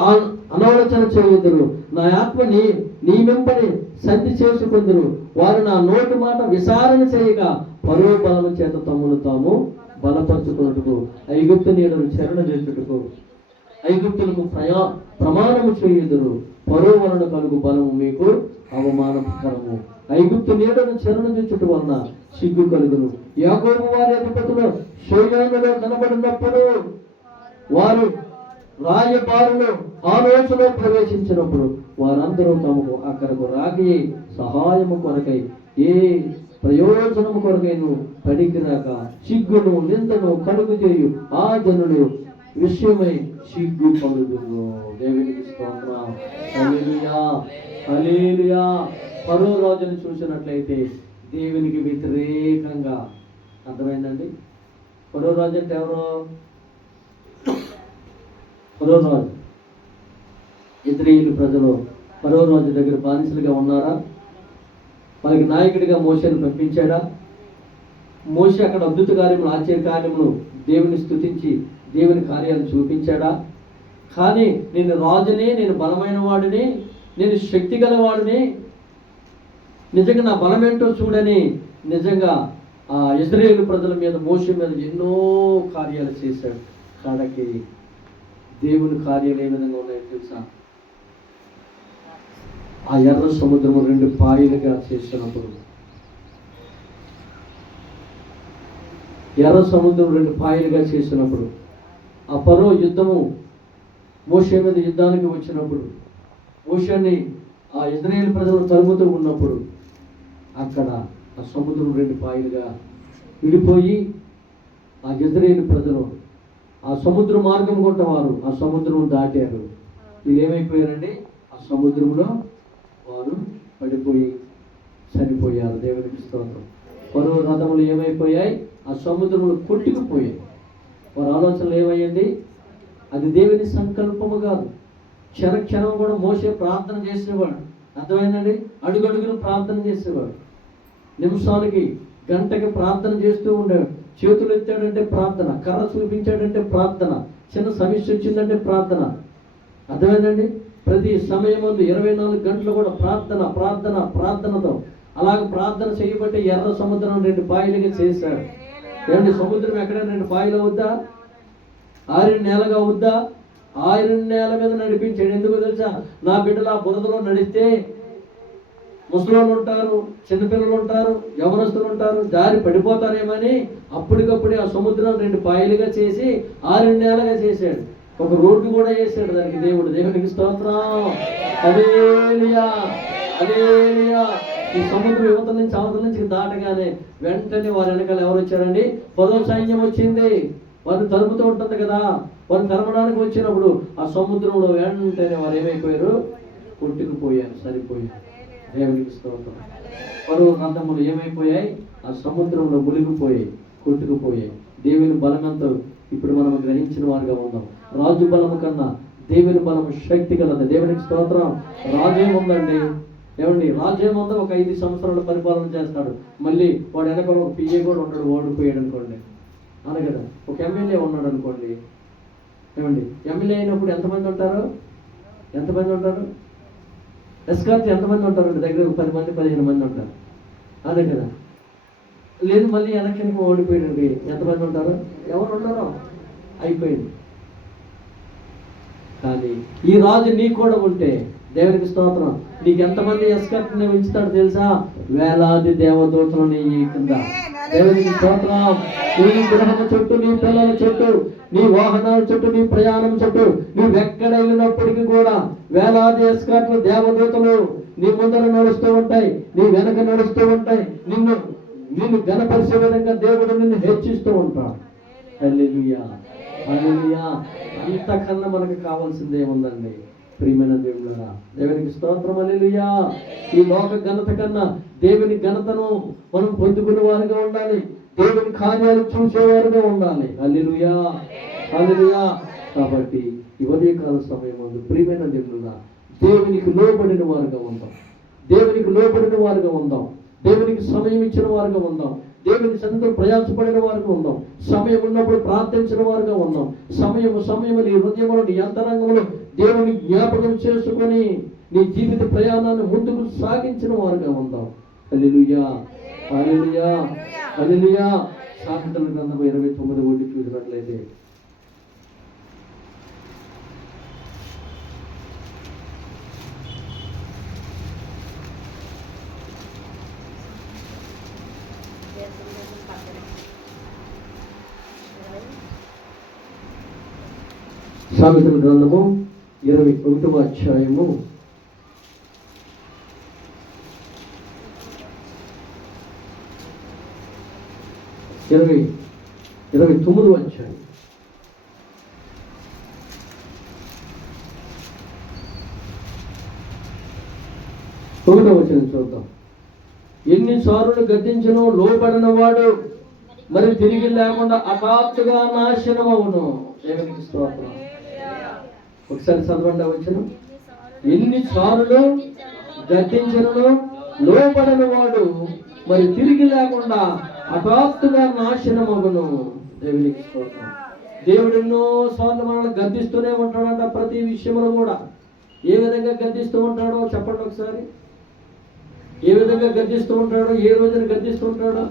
అనాలోచన చేయదురు, నా ఆత్మని నీ వెంబడి సంధి చేసుకుందురు. వారు నా నోటి మాట విచారణ చేయగా పరువు బలము చేత తమ్మును తాము బలపరుచుకున్నట్టుకు, ఐగుప్తు నీడను శరణ చేయుటకు ఐగుప్తులకు ప్రమాణము చేయుదురు. పరువు వలన కలుగు బలము మీకు అవమానకరము. ఐగుప్తు నీడను శరణ చేయుట వలన సిగ్గు కలుగును. యాకోబు వారి అధిపతులు షోయానులో కనబడినప్పుడు వారు రాయబారులు ఆలోచనలో ప్రవేశించినప్పుడు వారందరూ తమకు అక్కడకు రాకి సహాయము కొరకై ఏ ప్రయోజనము కొరకైను పడికిరాక సిగ్గును నిందను కలుగు చేయు ఆ జనులు విషయమై సిగ్గు పలుదురు. దేవునికి స్తోత్రం. హల్లెలూయా, హల్లెలూయా. ఫరో రాజును చూసినట్లయితే దేవునికి వ్యతిరేకంగా, అర్థమైందండి? ఫరో రాజు అంటే ఎవరు? ఫరో రాజు. ఇశ్రాయేలు ప్రజలు ఫరో రాజు దగ్గర బానిసలుగా ఉన్నారా? వాళ్ళకి నాయకుడిగా మోషేను పంపించాడా? మోషే అక్కడ అద్భుత కార్యములు, ఆశ్చర్య కార్యములు, దేవుని స్తుతించి దేవుని కార్యాలు చూపించాడా? కానీ నేను రాజుని, నేను బలమైన వాడిని, నేను శక్తి గలవాడిని, నిజంగా నా బలం ఏంటో చూడని నిజంగా ఆ ఇశ్రాయేలు ప్రజల మీద, మోషే మీద ఎన్నో కార్యాలు చేశాడు. కాడకి దేవుని కార్యాలు ఏ విధంగా ఉన్నాయో తెలుసా? ఆ ఎర్ర సముద్రము 2 పాయలుగా చేసినప్పుడు, ఎర్ర సముద్రం 2 పాయలుగా చేసినప్పుడు, ఆ ఫరో యుద్ధము మోషే మీద యుద్ధానికి వచ్చినప్పుడు, మోషేని ఆ ఇశ్రాయేలు ప్రజలు తరుముతూ ఉన్నప్పుడు అక్కడ ఆ సముద్రం 2 పాయలుగా విడిపోయి ఆ ఇజ్రాయేలు ప్రజలు ఆ సముద్ర మార్గం గుండా వారు ఆ సముద్రం దాటారు. వీళ్ళు ఏమైపోయారండి? ఆ సముద్రంలో వారు పడిపోయి చనిపోయారు. దేవునికి స్తోత్రం. పరువు రథములు ఏమైపోయాయి? ఆ సముద్రంలో కొట్టుకుపోయాయి. వారి ఆలోచనలు ఏమయ్యింది? అది దేవుని సంకల్పము కాదు. క్షణం కూడా మోసే ప్రార్థన చేసేవాడు. అర్థమైందండి? అడుగడుగును ప్రార్థన చేసేవాడు. నిమిషాలకి గంటకి ప్రార్థన చేస్తూ ఉండేవాడు. చేతులు ఎత్తాడంటే ప్రార్థన, కర్ర చూపించాడంటే ప్రార్థన, చిన్న సమస్య వచ్చిందంటే ప్రార్థన. అర్థమైందండి? ప్రతి సమయమందు 24 గంటలు కూడా ప్రార్థనతో అలాగ ప్రార్థన చేయబట్టి ఎర్ర సముద్రం 2 పాయలుగా చేశాడు. ఏమండి, సముద్రం ఎక్కడైనా 2 పాయలు అవుద్దా? ఆరిన నేలగా అవుద్దా? ఆరిన నేల మీద నడిపించాడు. ఎందుకు తెలుసా? నా బిడ్డలు ఆ బురదలో నడిస్తే ముసలోళ్ళు ఉంటారు, చిన్నపిల్లలు ఉంటారు, యవనస్తులు ఉంటారు, జారి పడిపోతారేమని అప్పటికప్పుడే ఆ సముద్రం 2 పాయలుగా చేసి ఆరిన నేలగా చేశాడు. ఒక రోడ్డు కూడా వేసాడు దానికి దేవుడు. దేవునికి స్తోత్రం. హల్లెలూయా, హల్లెలూయా. ఈ సముద్రం యువతల నుంచి అవతల నుంచి దాటగానే వెంటనే వారి వెనకాల ఎవరు వచ్చారండి? పదో సైన్యం వచ్చింది. వారిని తరుముతూ ఉంటుంది కదా. వారిని తరమడానికి వచ్చినప్పుడు ఆ సముద్రంలో వెంటనే వారు ఏమైపోయారు? కొట్టుకుపోయారు, సరిపోయారు. దేవునికి స్తోత్రం. పరువు రథములు ఏమైపోయాయి? ఆ సముద్రంలో మునిగిపోయాయి, కొట్టుకుపోయాయి. దేవుని బలమంతా ఇప్పుడు మనం గ్రహించిన వారుగా ఉన్నాం. రాజు బలము కన్నా దేవుని బలము శక్తి కలదు. దేవునికి స్తోత్రం. రాజేముందండి? ఏమండి, రాజేముందో ఒక 5 సంవత్సరాలు పరిపాలన చేస్తాడు. మళ్ళీ వాడు వెనకాల ఒక పిఏ కూడా ఉన్నాడు, ఓడిపోయాడు అనుకోండి. అలా కదా. ఒక ఎమ్మెల్యే ఉన్నాడు అనుకోండి. ఏమండి, ఎమ్మెల్యే అయినప్పుడు ఎంతమంది ఉంటారు? ఎస్కార్ట్ ఎంతమంది ఉంటారు? దగ్గర 10 మంది 15 మంది ఉంటారు. అదే కదా. లేదు, మళ్ళీ ఎలక్షన్కి ఓడిపోయాడండి, ఎంతమంది ఉంటారు? ఎవరు ఉన్నారో అయిపోయింది. కానీ ఈ రాజు నీకు కూడా ఉంటే దేవునికి స్తోత్రం, నీకు ఎంతమంది ఎస్కార్ట్ని ఉంచుతాడు తెలుసా? వేలాది దేవదూతలు నీ కింద. దేవునికి స్తోత్రం. నీ గృహము చుట్టూ, నీ పిల్లల చుట్టూ, నీ వాహనాల చుట్టూ, నీ ప్రయాణం చుట్టూ, నువ్వు ఎక్కడ వెళ్ళినప్పటికీ కూడా వేలాది ఎస్కార్ట్లు దేవదూతలు నీ ముందర నడుస్తూ ఉంటాయి, నీ వెనక నడుస్తూ ఉంటాయి. నిన్ను ఘనపరిచే విధంగా దేవుడు నిన్ను హెచ్చిస్తూ ఉంటాడు. హల్లెలూయా, హల్లెలూయా. అంతకన్నా మనకు కావాల్సిందే ఉందండి ప్రియమైన దేవుళ్ళారా. దేవునికి స్తోత్రం. హల్లెలూయా. ఈ లోక ఘనత కన్నా దేవుని ఘనతను మనం పొందుకునే వారుగా ఉండాలి. దేవుని కార్యాలు చూసేవారుగా ఉండాలి. హల్లెలూయా, హల్లెలూయా. కాబట్టి ఈ ఉదయకాల సమయం ముందు ప్రియమైన దేవుళ్ళారా, దేవునికి లోబడిన వారుగా ఉందాం. దేవునికి సమయం ఇచ్చిన వారుగా ఉందాం. దేవుని సన్నిధిలో ప్రయాసపడిన వారుగా ఉందాం. సమయం ఉన్నప్పుడు ప్రార్థించిన వారుగా ఉందాం. సమయం నీ హృదయంలో, నీ అంతరంగంలో దేవుని జ్ఞాపకం చేసుకొని నీ జీవిత ప్రయాణాన్ని ముందుకు సాగించిన వారుగా ఉందాం. హల్లెలూయా, హల్లెలూయా, హల్లెలూయా. సామెతల గ్రంథం 29 చూసినట్లయితే సామెతల గ్రంథము 21వ అధ్యాయము 29వ అధ్యాయం 9వ వచనం చూద్దాం. ఎన్నిసార్లు గద్దించను లోబడిన వాడు మరి తిరిగి లేకుండా హఠాత్తుగా నాశనమవును. దేవునికి స్తోత్రం. ఒకసారి చదవండి వచ్చిన. ఎన్నిసార్లు గద్దించను లోబడిన వాడు మరి తిరిగి లేకుండా హఠాత్తుగా నాశనమగును. దేవునికి స్తోత్రం. దేవుడు ఎన్నోసార్లు మనల్ని గద్దిస్తూనే ఉంటాడంట. ప్రతి విషయంలో కూడా ఏ విధంగా గద్దిస్తూ ఉంటాడో చెప్పండి ఒకసారి. ఏ విధంగా గద్దిస్తూ ఉంటాడో, ఏ రోజున గద్దిస్తూ ఉంటాడో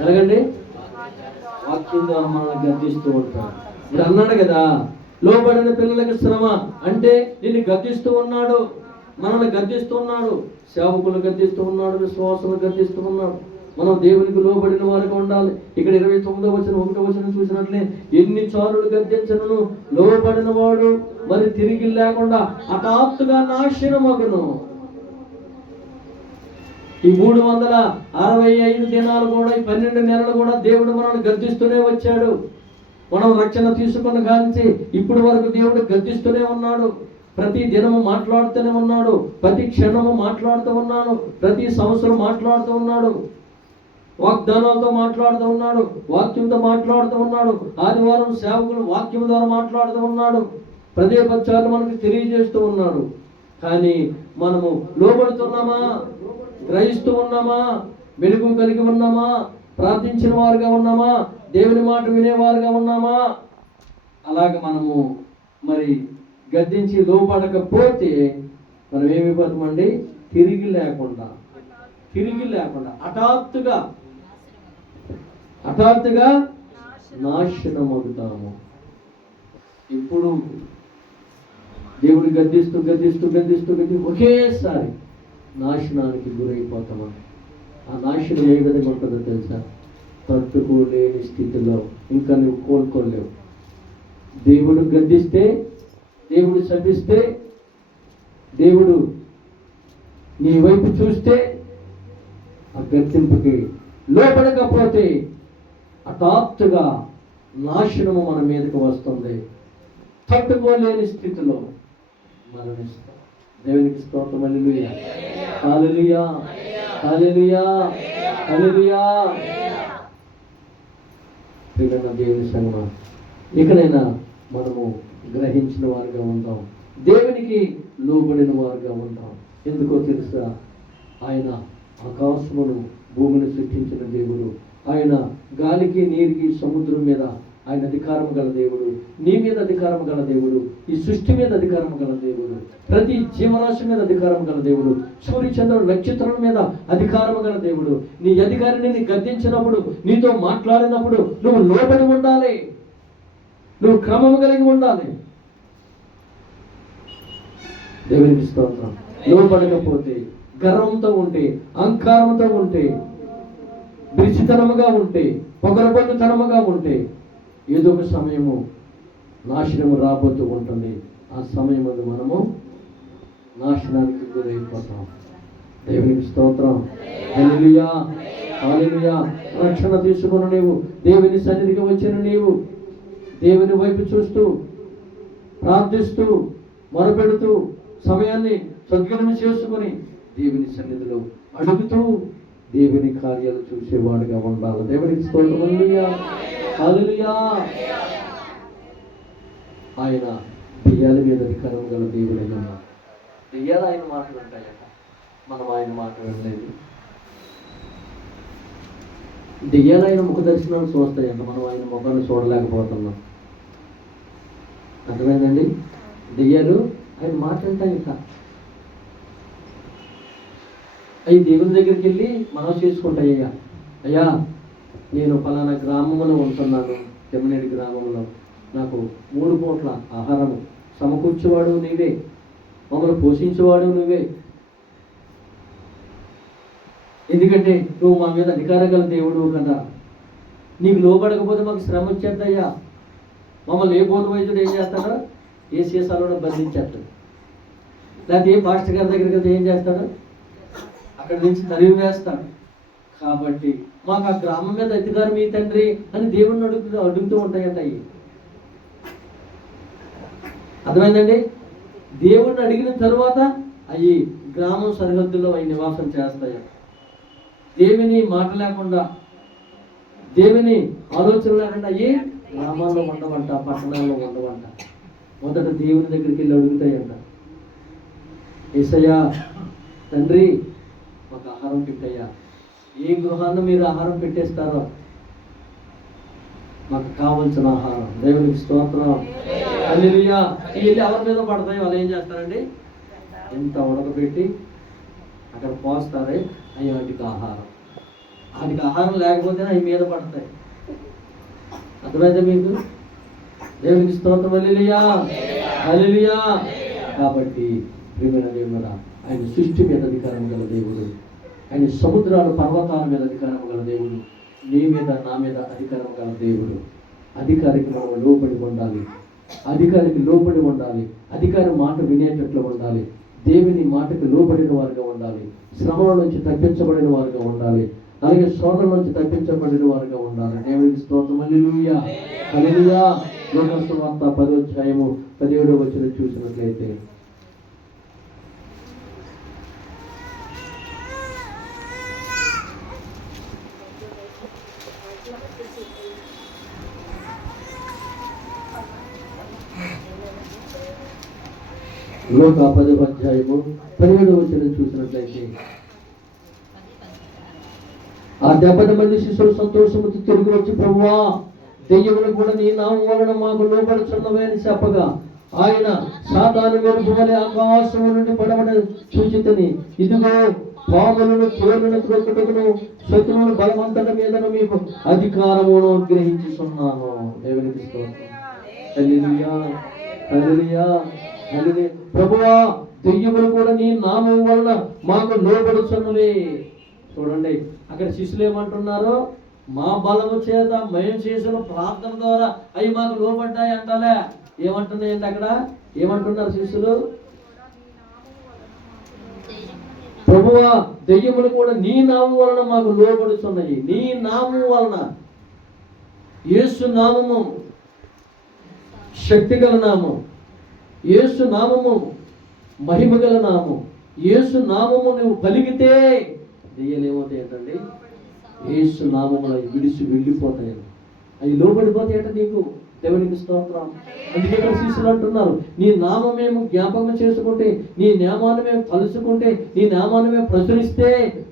ఎలాగండి? వాక్యం ద్వారా మనల్ని గద్దిస్తూ ఉంటాడు. ఇప్పుడు అన్నాడు కదా, లోబడిన పిల్లలకు శ్రమ అంటే నిన్ను గద్దిస్తూ ఉన్నాడు, మనల్ని గద్దిస్తూ ఉన్నాడు, సేవకులు గద్దిస్తూ ఉన్నాడు, విశ్వాసులు గద్దిస్తూ ఉన్నాడు. మనం దేవునికి లోబడిన వారికి ఉండాలి. ఇక్కడ 29వ వచనం 1వ వచనం చూసినట్లే, ఎన్ని చారులు గద్దించను లోబడిన వాడు మరి తిరిగి లేకుండా హఠాత్తుగా నాశనమగును. ఈ 365 దినాలు కూడా, ఈ 12 నెలలు కూడా దేవుడు మనల్ని గద్దిస్తూనే వచ్చాడు. మనం రక్షణ తీసుకున్న కాంచి ఇప్పటి వరకు దేవుడు గద్దిస్తూనే ఉన్నాడు. ప్రతి దినము మాట్లాడుతూనే ఉన్నాడు, ప్రతి క్షణము మాట్లాడుతూ ఉన్నాడు, ప్రతి సంవత్సరం మాట్లాడుతూ ఉన్నాడు, వాగ్దానాలతో మాట్లాడుతూ ఉన్నాడు, వాక్యంతో మాట్లాడుతూ ఉన్నాడు, ఆదివారం సేవకులు వాక్యం ద్వారా మాట్లాడుతూ ఉన్నాడు, ప్రదే పక్షాలు మనకు తెలియజేస్తూ ఉన్నాడు. కానీ మనము లోబడుతున్నామా? గ్రహిస్తూ ఉన్నామా? వెలుగు కలిగి ఉన్నామా? ప్రార్థించిన వారుగా ఉన్నామా? దేవుని మాట వినేవారుగా ఉన్నామా? అలాగ మనము మరి గద్దించి లోపడకపోతే మనం ఏమైపోతామండి? తిరిగి లేకుండా హఠాత్తుగా నాశనం అవుతాము. ఇప్పుడు దేవుడు గద్దిస్తూ ఒకేసారి నాశనానికి గురైపోతామని. ఆ నాశనం ఏ విధంగా ఉంటుందో తెలుసా? తట్టుకోలేని స్థితిలో ఇంకా నువ్వు కోలుకోలేవు. దేవుడు గద్దిస్తే, దేవుడు శపిస్తే, దేవుడు నీ వైపు చూస్తే, ఆ గద్దింపుకి లోపడకపోతే హఠాత్తుగా నాశనము మన మీదకి వస్తుంది. తట్టుకోలేని స్థితిలో మరణిస్తాం. దేవునికి స్తోత్రం. హల్లెలూయా, హల్లెలూయా, హల్లెలూయా, హల్లెలూయా. ప్రియమైన దేవుని సంగమా, ఇకనైనా మనము గ్రహించిన వారుగా ఉందాం, దేవునికి లోబడిన వారుగా ఉందాం. ఎందుకో తెలుసా? ఆయన ఆకాశమును భూమిని సృష్టించిన దేవుడు. ఆయన గాలికి, నీరుకి, సముద్రం మీద ఆయన అధికారం గల దేవుడు. నీ మీద అధికారం గల దేవుడు. ఈ సృష్టి మీద అధికారం గల దేవుడు. ప్రతి జీవరాశి మీద అధికారం గల దేవుడు. సూర్య చంద్ర నక్షత్రం మీద అధికారం గల దేవుడు. నీ అధికారిని నీ గద్దించినప్పుడు, నీతో మాట్లాడినప్పుడు నువ్వు లోబడి ఉండాలి, నువ్వు క్రమము కలిగి ఉండాలి. దేవునికి స్తోత్రం. లోబడకపోతే, గర్వంతో ఉంటే, అహంకారంతో ఉంటే, బిరిచితనముగా ఉంటే, పొగరబొట్టుతనముగా ఉంటే ఏదో ఒక సమయము నాశనము రాబోతూ ఉంటుంది. ఆ సమయంలో మనము నాశనానికి గురైపోతాం. దేవునికి స్తోత్రం. హల్లెలూయా, హల్లెలూయా. రక్షణ తీసుకున్న నీవు, దేవుని సన్నిధికి వచ్చిన నీవు, దేవుని వైపు చూస్తూ, ప్రార్థిస్తూ, మొరపెడుతూ, సమయాన్ని సద్వినియోగం చేసుకొని దేవుని సన్నిధిలో అడుగుతూ దేవుని కార్యాలు చూసేవాడుగా ఉండాలి. దేవునికి స్తోత్రం. హల్లెలూయా, హల్లెలూయా. ఆయన దెయ్యాల మీద అధికారం గల దేవుడైనా, దెయ్యాలు ఆయన మాటలు ఉంటాయట, మనం ఆయన మాట వినలేదు. దెయ్యాలు ఆయన ముఖ దర్శనాలు చూస్తాయంట, మనం ఆయన ముఖాన్ని చూడలేకపోతున్నాం. అర్థమైందండి? దెయ్యాలు ఆయన మాట వింటాయట. అవి దేవుని దగ్గరికి వెళ్ళి మనం చేసుకుంటాయ్యా, అయ్యా నేను ఫలానా గ్రామంలో ఉంటున్నాను, తెమ్మనేడు గ్రామంలో, నాకు 3 పూట్ల ఆహారము సమకూర్చేవాడు నీవే, మమ్మల్ని పోషించేవాడు నువ్వే. ఎందుకంటే నువ్వు మా మీద అధికారం గల దేవుడు కదా. నీకు లోబడకపోతే మాకు శ్రమ వచ్చేద్దయ్యా. మమ్మల్ని ఏ బోధ వైద్యుడు ఏం చేస్తాడో, ఏ సీసాలో బంధించేస్తాడు, లేకపోతే ఏ పాస్టర్ గారి దగ్గరికి వెళ్తే ఏం చేస్తాడు, అక్కడి నుంచి తరివి వేస్తాడు. కాబట్టి మాకు ఆ గ్రామం మీద అధికారం మీ తండ్రి అని దేవుడిని అడుగుతూ ఉంటాయంట. అవి అర్థమైందండి? దేవుడిని అడిగిన తరువాత అవి గ్రామం సరిహద్దుల్లో అవి నివాసం చేస్తాయి. దేవుని మాట లేకుండా, దేవుని ఆలోచన లేకుండా అవి గ్రామాల్లో ఉండవంట, పట్టణాల్లో ఉండవంట. మొదట దేవుని దగ్గరికి వెళ్ళి అడుగుతాయంట, యేసయ్యా తండ్రి మాకు ఆహారం పెట్టయ్యా. ఏ గృహాన్ని మీరు ఆహారం పెట్టేస్తారో మాకు కావాల్సిన ఆహారం. దేవునికి స్తోత్రం. హల్లెలూయా. వెళ్ళి ఎవరి మీద పడతాయి, వాళ్ళు ఏం చేస్తారండి, ఎంత ఉడకబెట్టి అక్కడ పోస్తారే అవి వాటికి ఆహారం. వాటికి ఆహారం లేకపోతే అవి మీద పడతాయి. అర్థమైందా మీకు? దేవునికి స్తోత్రం. హల్లెలూయా, హల్లెలూయా. కాబట్టి ప్రియమైన దేవుడా, ఆయన సృష్టి మీద అధికారం గల దేవుడు, ఆయన సముద్రాలు పర్వతాల మీద అధికారం గల దేవుడు, నీ మీద నా మీద అధికారం గల దేవుడు. అధికారికి మనం లోబడి ఉండాలి, అధికారికి లోబడి ఉండాలి, అధికారి మాట వినేటట్లు ఉండాలి. దేవుని మాటకు లోబడిన వారుగా ఉండాలి. శ్రమల నుంచి తప్పించబడిన వారుగా ఉండాలి. అలాగే శోధన నుంచి తప్పించబడిన వారుగా ఉండాలి. దేవునికి స్తోత్రం. హల్లెలూయా, హల్లెలూయా. యోహాను సువార్త 10వ అధ్యాయము 17వ వచనం చూసినట్లయితే, లోక 10వ అధ్యాయము 17వ వచనం చూసినట్లయితే, ఆ 70 మంది శిష్యులు సంతోషముతో తిరిగి వచ్చి, ప్రభువా, దెయ్యములు కూడా నీ నామం వలన మాకు లోబడుచున్నవే అని చెప్పగా, ఆయన సాతాను మెరుపు వలె ఆకాశము నుండి పడవడ చూచితిని. ఇదిగో పాములను తేలును త్రొక్కుటకును శత్రువుల బలవంతట మీదను మీకు అధికారమును గ్రహించుచున్నాను. దేవునికి స్తోత్రం. హల్లెలూయా, హల్లెలూయా, హల్లెలూయా. ప్రభువా, దెయ్యములు కూడా నీ నామం వలన మాకు లోబడుచున్నవే. చూడండి, అక్కడ శిష్యులు ఏమంటున్నారు? మా బలము చేత మేము చేసిన ప్రార్థన ద్వారా అవి మాకు లోబడ్డాయి అంటాలే. ఏమంటున్నాయండి అక్కడ? ఏమంటున్నారు శిష్యులు? ప్రభువా, దెయ్యములు కూడా నీ నామం వలన మాకు లోబడుచున్నాయి. నీ నామం వలన. యేసు నామము శక్తి గల నామం. యేసు నామము మహిమ గల నామం. యేసు నామము నువ్వు పలికితే దెయ్యాలు ఏమవుతాయి ఏంటండి? యేసు నామములు విడిచి వెళ్ళిపోతాయి. అవి లోబడిపోతాయట నీకు. దేవునికి స్తోత్రం. అందుకే ఇక్కడ శిష్యులు అంటున్నారు, నీ నామం మేము జ్ఞాపకం చేసుకుంటే, నీ నామాన్ని మేము తలుచుకుంటే, నీ నామాన్ని మేము ప్రచురిస్తే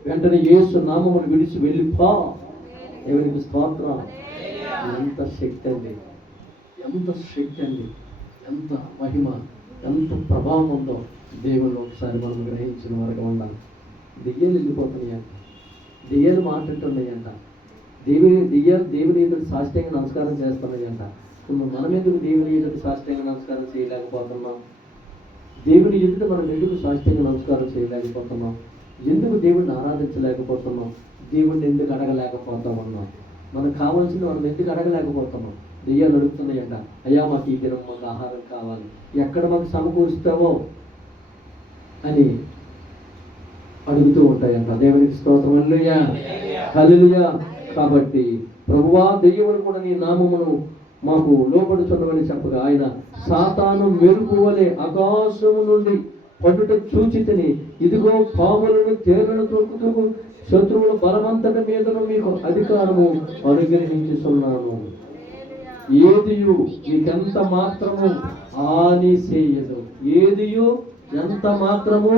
వెంటనే యేసు నామమును విడిచి వెళ్ళిపో. దేవునికి స్తోత్రం. ఎంత శక్తి అండి, ఎంత శక్తి అండి, ఎంత మహిమ, ఎంత ప్రభావం ఉందో దేవుళ్ళు ఒకసారి మనం గ్రహించిన వరకు ఉండాలి. దెయ్యాలు వెళ్ళిపోతున్నాయంట, దెయ్యాలు మాట్లాడుతున్నాయంట, దేవుని ఎదుటి సాష్టాంగ నమస్కారం చేస్తున్నాయంట. మనం ఎందుకు దేవుని ఎదుటి సాష్టాంగ నమస్కారం చేయలేకపోతున్నాం? దేవుని ఎదుట మనం ఎందుకు సాష్టాంగ నమస్కారం చేయలేకపోతున్నాం? ఎందుకు దేవుడిని ఆరాధించలేకపోతున్నాం? దేవుడిని ఎందుకు అడగలేకపోతామన్నాం? మనకు కావాల్సింది మనం ఎందుకు అడగలేకపోతున్నాం? దెయ్యాలు అడుగుతున్నాయంట, అయ్యా మాకు ఈ దినం మాకు ఆహారం కావాలి, ఎక్కడ మాకు సమకూరుస్తావో అని అడుగుతూ ఉంటాయంట. దేవునికి స్తోత్రం. హల్లెలూయా, హల్లెలూయా. కాబట్టి ప్రభువా, దెయ్యములు కూడా నీ నామమును మాకు లోబడుచున్నవని చెప్పగా, ఆయన సాతాను మెరుపు వలె ఆకాశము నుండి పడుట చూచితిని. ఇదిగో పాములను తేలును త్రొక్కుటకు శత్రువుల బలమంతట మీదను మీకు అధికారము అనుగ్రహించుచున్నాను. ఏదియు మీకెంత మాత్రము హాని చేయదు. ఏదియు ఎంత మాత్రము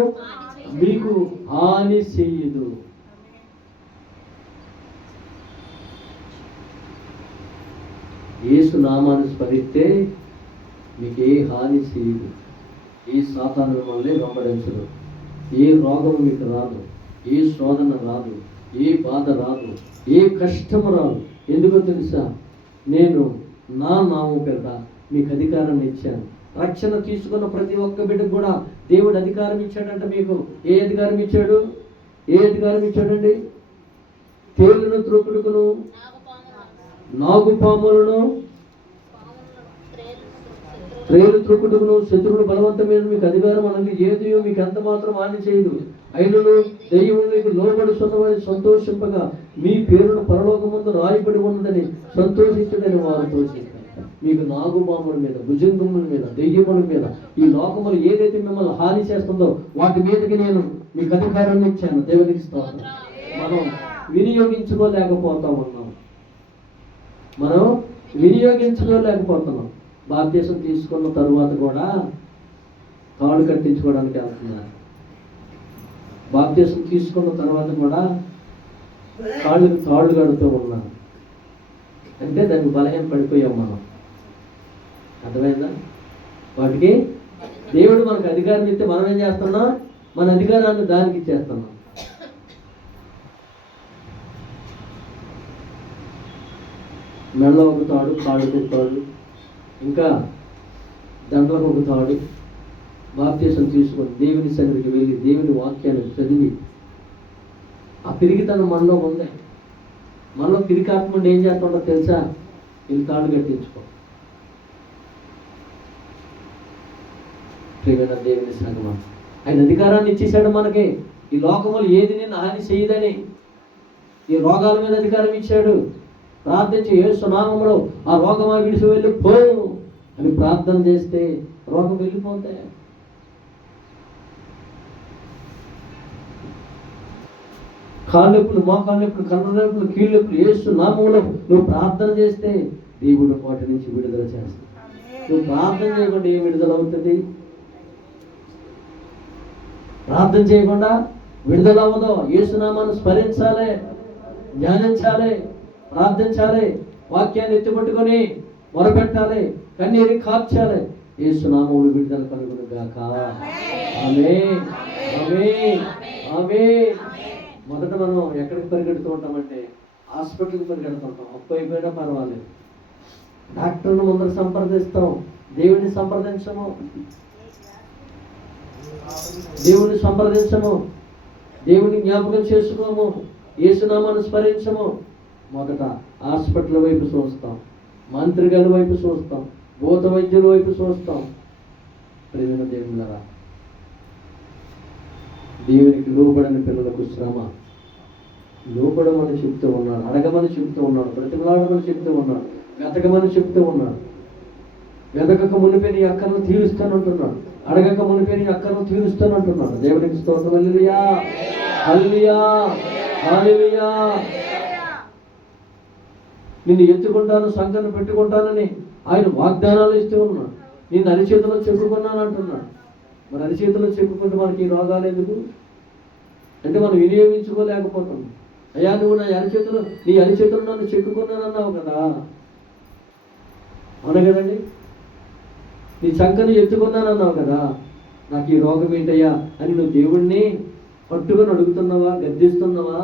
మీకు హాని చేయదు. యేసు నామాన్ని స్మరిస్తే మీకు ఏ హాని చేయదు. ఏ సాతాను మిమ్మల్ని వెంబడించదు. ఏ రోగము మీకు రాదు, ఏ శోధన రాదు, ఏ బాధ రాదు, ఏ కష్టము రాదు. ఎందుకో తెలుసా? నేను నా నామం పేరిట మీకు అధికారాన్ని ఇచ్చాను. రక్షణ తీసుకున్న ప్రతి ఒక్క బిడ్డకు కూడా దేవుడు అధికారం ఇచ్చాడంట. మీకు ఏ అధికారం ఇచ్చాడు? ఏ అధికారం ఇచ్చాడండి? తేలును త్రొక్కుడుకును, నాగుపాములను, త్రేలు త్రొక్కుడుకును శత్రువుడు బలవంతం మీద మీకు అధికారం అనేది. ఏదియో మీకు ఎంత మాత్రం హాని చేయదు. అయినను దెయ్యములు మీకు లోబడుచున్నవని సంతోషింపగా మీ పేరును పరలోకమందు రాయబడి ఉన్నదని సంతోషించడని వారు తోచిస్తారు. మీకు నాగుపాముల మీద, భుజంగముల మీద, దెయ్యముల మీద, ఈ లోకములు ఏదైతే మిమ్మల్ని హాని చేస్తుందో వాటి మీదకి నేను మీకు అధికారాన్ని ఇచ్చాను. దేవునికి స్తోత్రం. మనం వినియోగించుకోలేకపోతున్నాం. మనం వినియోగించుకోలేకపోతున్నాం. బాప్తిసం తీసుకున్న తరువాత కూడా తాళ్ళు కట్టించుకోవడానికి వెళ్తున్నారు. బాప్తిసం తీసుకున్న తర్వాత కూడా కాళ్ళకి తాళ్ళు కడుతూ ఉన్నారు. అంటే దానికి బలహీన పడిపోయాం మనం. అర్థమైందా? వాటికి దేవుడు మనకు అధికారం ఇస్తే మనం ఏం చేస్తున్నాం? మన అధికారాన్ని దానికి ఇచ్చేస్తున్నాం. మెడలో ఒక తాడు, కాళ్ళకు ఒక తాడు, ఇంకా దండలకు ఒక తాడు. బాప్తిసం తీసుకొని దేవుని సన్నిధికి వెళ్ళి దేవుని వాక్యాన్ని చదివి ఆ పిరిగితనం మనలో ఉంది. మనలో పిరికాత్మండి ఏం చేస్తుండో తెలుసా? వీళ్ళు తాడు కట్టించుకో. ప్రియమైన దేవుని సంగమా, ఆయన అధికారాన్ని ఇచ్చేసాడు మనకి. ఈ లోకములు ఏది నిన్ను హాని చేయదని ఈ రోగాల మీద అధికారం ఇచ్చాడు. ప్రార్థించి యేసు నామములో ఆ రోగమా విడిచి వెళ్ళి పో అని ప్రార్థన చేస్తే రోగం వెళ్ళిపోతాయి. కాళ్ళ నొప్పులు, మోకాళ్ళ నొప్పులు, కళ్ళ నొప్పులు, కీళ్ళ నొప్పులు యేసు నామములో నువ్వు ప్రార్థన చేస్తే దేవుడు వాటి నుంచి విడుదల చేస్తాడు. నువ్వు ప్రార్థన చేయకుండా ఏం విడుదల అవుతుంది? ప్రార్థన చేయకుండా విడుదల అవ్వదు. యేసునామాన్ని స్మరించాలి, ధ్యానించాలి, ప్రార్థించాలి, వాక్యాన్ని ఎత్తుపట్టుకొని మొరపెట్టాలి, కన్నీరు కార్చాలి. యేసునామములో విడుదల కలుగును గాక. ఆమేన్, ఆమేన్, ఆమేన్. మొదట మనం ఎక్కడికి పరిగెడుతూ ఉంటామంటే హాస్పిటల్కి పరిగెడుతుంటాం. అప్పు అయిపోయినా పర్వాలేదు. డాక్టర్ను ముందర సంప్రదిస్తాం, దేవుడిని సంప్రదించము, దేవుడిని సంప్రదించము, దేవుడిని జ్ఞాపకం చేసుకోము, యేసునామాన్ని స్మరించము. మొదట హాస్పిటల్ వైపు చూస్తాం, మంత్రిగల వైపు చూస్తాం, భూత వైద్యుల వైపు చూస్తాం. ప్రియమైన దేవుళ్ళారా, దేవునికి లోబడని పిల్లలకు శ్రమ. లోబడమని చెప్తూ ఉన్నాడు, అడగమని చెప్తూ ఉన్నాడు, బ్రతిమలాడమని చెప్తూ ఉన్నాడు, వెతకమని చెప్తూ ఉన్నాడు. వెతకక మునిపే నీ అక్కర్ను తీరుస్తానంటున్నాడు, అడగక మునిపే నీ అక్కర్ను తీరుస్తానంటున్నాడు. దేవునికి స్తోత్రం. హల్లెలూయా, హల్లెలూయా, హల్లెలూయా. నిన్ను ఎత్తుకుంటాను, సంఘాన్ని పెట్టుకుంటానని ఆయన వాగ్దానాలు ఇస్తూ ఉన్నాడు. నిన్ను అరిచేతిలో చెప్పుకున్నాను అంటున్నాడు. మరి అరిచేతిలో చెప్పుకుంటే మనకి ఈ రోగాలు ఎందుకు అంటే మనం వినియోగించుకోలేకపోతాం. అయ్యా నువ్వు నీ అరిచేతులు నన్ను చెక్కుకున్నానన్నావు కదా, అవును కదండి. నీ చంకను ఎత్తుకున్నానన్నావు కదా, నాకు ఈ రోగం ఏంటయ్యా అని నువ్వు దేవుణ్ణి పట్టుకొని అడుగుతున్నావా, గద్దిస్తున్నావా?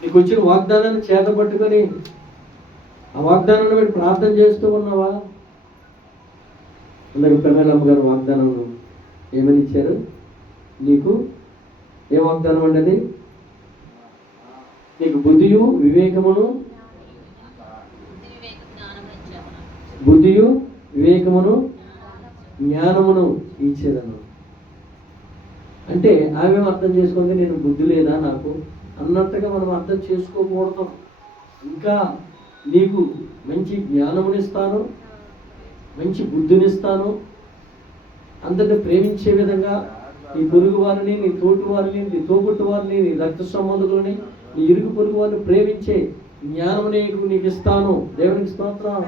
నీకు వచ్చిన వాగ్దానాన్ని చేత పట్టుకొని ఆ వాగ్దానాన్ని బట్టి ప్రార్థన చేస్తూ ఉన్నావా? అందరికి పెన్నెలమ్మ గారు వాగ్దానం ఏమని ఇచ్చారు నీకు? ఏ వాగ్దానం అండి అది? నీకు బుద్ధియు వివేకమును జ్ఞానమును ఇచ్చేదను. అంటే ఆమె అర్థం చేసుకుంటే నేను బుద్ధి లేదా నాకు అన్నట్టుగా మనం అర్థం చేసుకోకూడదు. ఇంకా నీకు మంచి జ్ఞానమునిస్తాను, మంచి బుద్ధినిస్తాను, అందరిని ప్రేమించే విధంగా నీ పొరుగు వారిని, నీ తోటి వారిని, నీ తోబుట్టు వారిని, నీ రక్త సంబంధులని, నీ ఇరుగు పొరుగు వారిని ప్రేమించే జ్ఞానం నీకు ఇస్తాను. దేవునికి స్తోత్రం.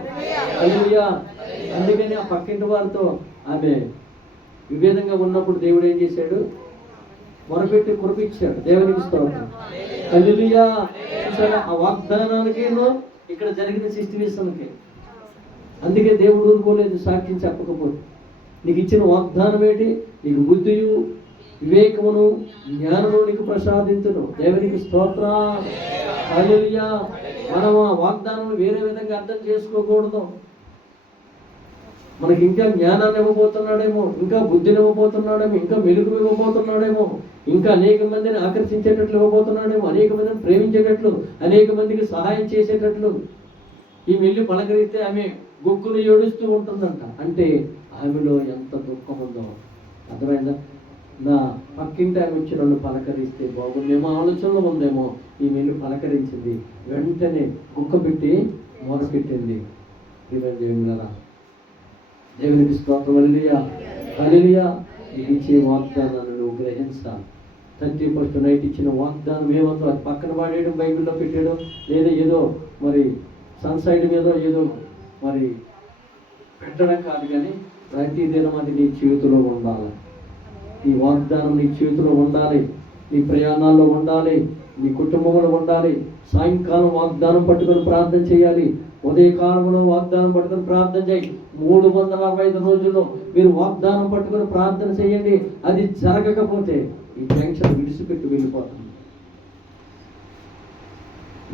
హల్లెలూయా. అందుకని ఆ పక్కింటి వారితో ఆమె విభేదంగా ఉన్నప్పుడు దేవుడు ఏం చేశాడు? మొరపెట్టి కురిపించాడు. దేవునికి స్తోత్రం. హల్లెలూయా. చూసారా, ఆ వాగ్దానానికి ఇక్కడ జరిగిన సిస్టివేషన్కి. అందుకే దేవుడు ఊరుకోలేదు సాక్ష్యం చెప్పకపోతే. నీకు ఇచ్చిన వాగ్దానం ఏంటి? నీకు బుద్ధియు వివేకమును జ్ఞానము నీకు ప్రసాదించును. దేవునికి స్తోత్రం. హల్లెలూయా. మనం ఆ వాగ్దానం వేరే విధంగా అర్థం చేసుకోకూడదు. మనకి ఇంకా జ్ఞానాన్ని ఇవ్వబోతున్నాడేమో, ఇంకా బుద్ధిని ఇవ్వబోతున్నాడేమో, ఇంకా మెలుగు ఇవ్వబోతున్నాడేమో, ఇంకా అనేక మందిని ఆకర్షించేటట్లు ఇవ్వబోతున్నాడేమో, అనేక మందిని ప్రేమించేటట్లు, అనేక మందికి సహాయం చేసేటట్లు. ఈ వెళ్ళి పలకరిస్తే ఆమె గొక్కును ఏడుస్తూ ఉంటుందంట. అంటే ఆమెలో ఎంత దుఃఖం ఉందో అర్థమైందా? నా పక్కింటి ఆమె వచ్చి నన్ను పలకరిస్తే బాగుండేమో ఆలోచనలో ఉందేమో. ఈ వెళ్ళి పలకరించింది, వెంటనే కుక్క పెట్టి మొదలుపెట్టింది. దేవునిలా దేవునికి స్తోత్రం. హల్లెలూయా, హల్లెలూయా. నీకు ఇచ్చే వాగ్దానాన్ని నువ్వు గ్రహించాలి. 31st నైట్ ఇచ్చిన వాగ్దానం ఏమందో అది పక్కన వాడేయడం, బైబిల్లో పెట్టేయడం, లేదా ఏదో మరి సన్సైడ్ మీద ఏదో మరి పెట్టడం కాదు. కానీ ప్రతి దినం అది నీ చేతిలో ఉండాలి. ఈ వాగ్దానం నీ చేతిలో ఉండాలి, నీ ప్రయాణాల్లో ఉండాలి, నీ కుటుంబంలో ఉండాలి. సాయంకాలం వాగ్దానం పట్టుకొని ప్రార్థన చేయాలి, ఉదయకాలంలో వాగ్దానం పట్టుకొని ప్రార్థన చేయి. 365 రోజుల్లో మీరు వాగ్దానం పట్టుకొని ప్రార్థన చేయండి. అది జరగకపోతే ఈ టెన్షన్ విడిచిపెట్టి వెళ్ళిపోతుంది.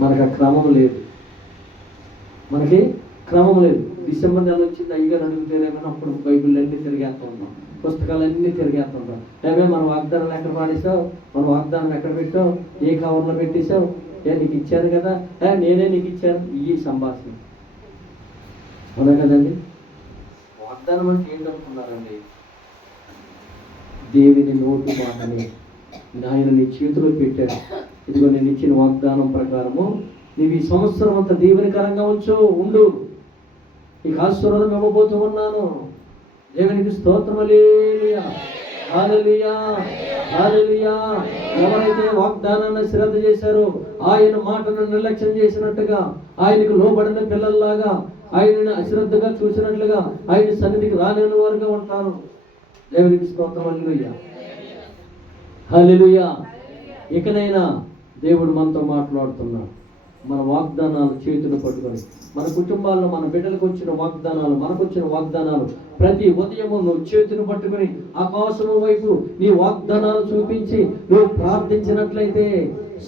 మనకు ఆ క్రమం లేదు, మనకి క్రమం లేదు. డిసెంబర్ నెల వచ్చింది, అయ్యగారు అడుగుతారేమో అప్పుడు బైబిల్ అన్నీ తిరిగేస్తూ ఉన్నాం, పుస్తకాలన్నీ తిరిగేస్తూ ఉంటాం. ఏమే మన వాగ్దానాలు ఎక్కడ పాడేసావు, మన వాగ్దానం ఎక్కడ పెట్టావు, ఏ కవర్లో పెట్టేశావు, నీకు ఇచ్చాను కదా, నేనే నీకు ఇచ్చాను. ఈ సంభాషణ అవునా కదండి? వాగ్దానం అంటే ఏంటనుకున్నారండి? దేవుని నోటు మాటని ఆయన నీ చేతిలో పెట్టాడు. ఇదిగో నేను ఇచ్చిన వాగ్దానం ప్రకారము నీవు ఈ సంవత్సరం అంతా దీవెనకరంగా ఉండు, నీకు ఆశీర్వాదం ఇవ్వబోతూ ఉన్నాను. దేవునికి స్తోత్రం. హల్లెలూయా, హల్లెలూయా, హల్లెలూయా. ఎవరైతే వాగ్దానాన్ని శ్రద్ధ చేశారో, ఆయన మాటను నిర్లక్ష్యం చేసినట్టుగా, ఆయనకు లోబడిన పిల్లల్లాగా, ఆయనను అశ్రద్ధగా చూసినట్లుగా ఆయన సన్నిధికి రాలేని వారుగా ఉంటారు. దేవునికి స్తోత్రం. హల్లెలూయా, హల్లెలూయా. ఇకనైనా దేవుడు మనతో మాట్లాడుతున్నాడు. మన వాగ్దానాలు చేతులు పట్టుకొని, మన కుటుంబాల్లో మన బిడ్డలకు వచ్చిన వాగ్దానాలు, మనకు వచ్చిన వాగ్దానాలు ప్రతి ఉదయము నువ్వు చేతులు పట్టుకొని ఆకాశము వైపు నీ వాగ్దానాలు చూపించి నువ్వు ప్రార్థించినట్లయితే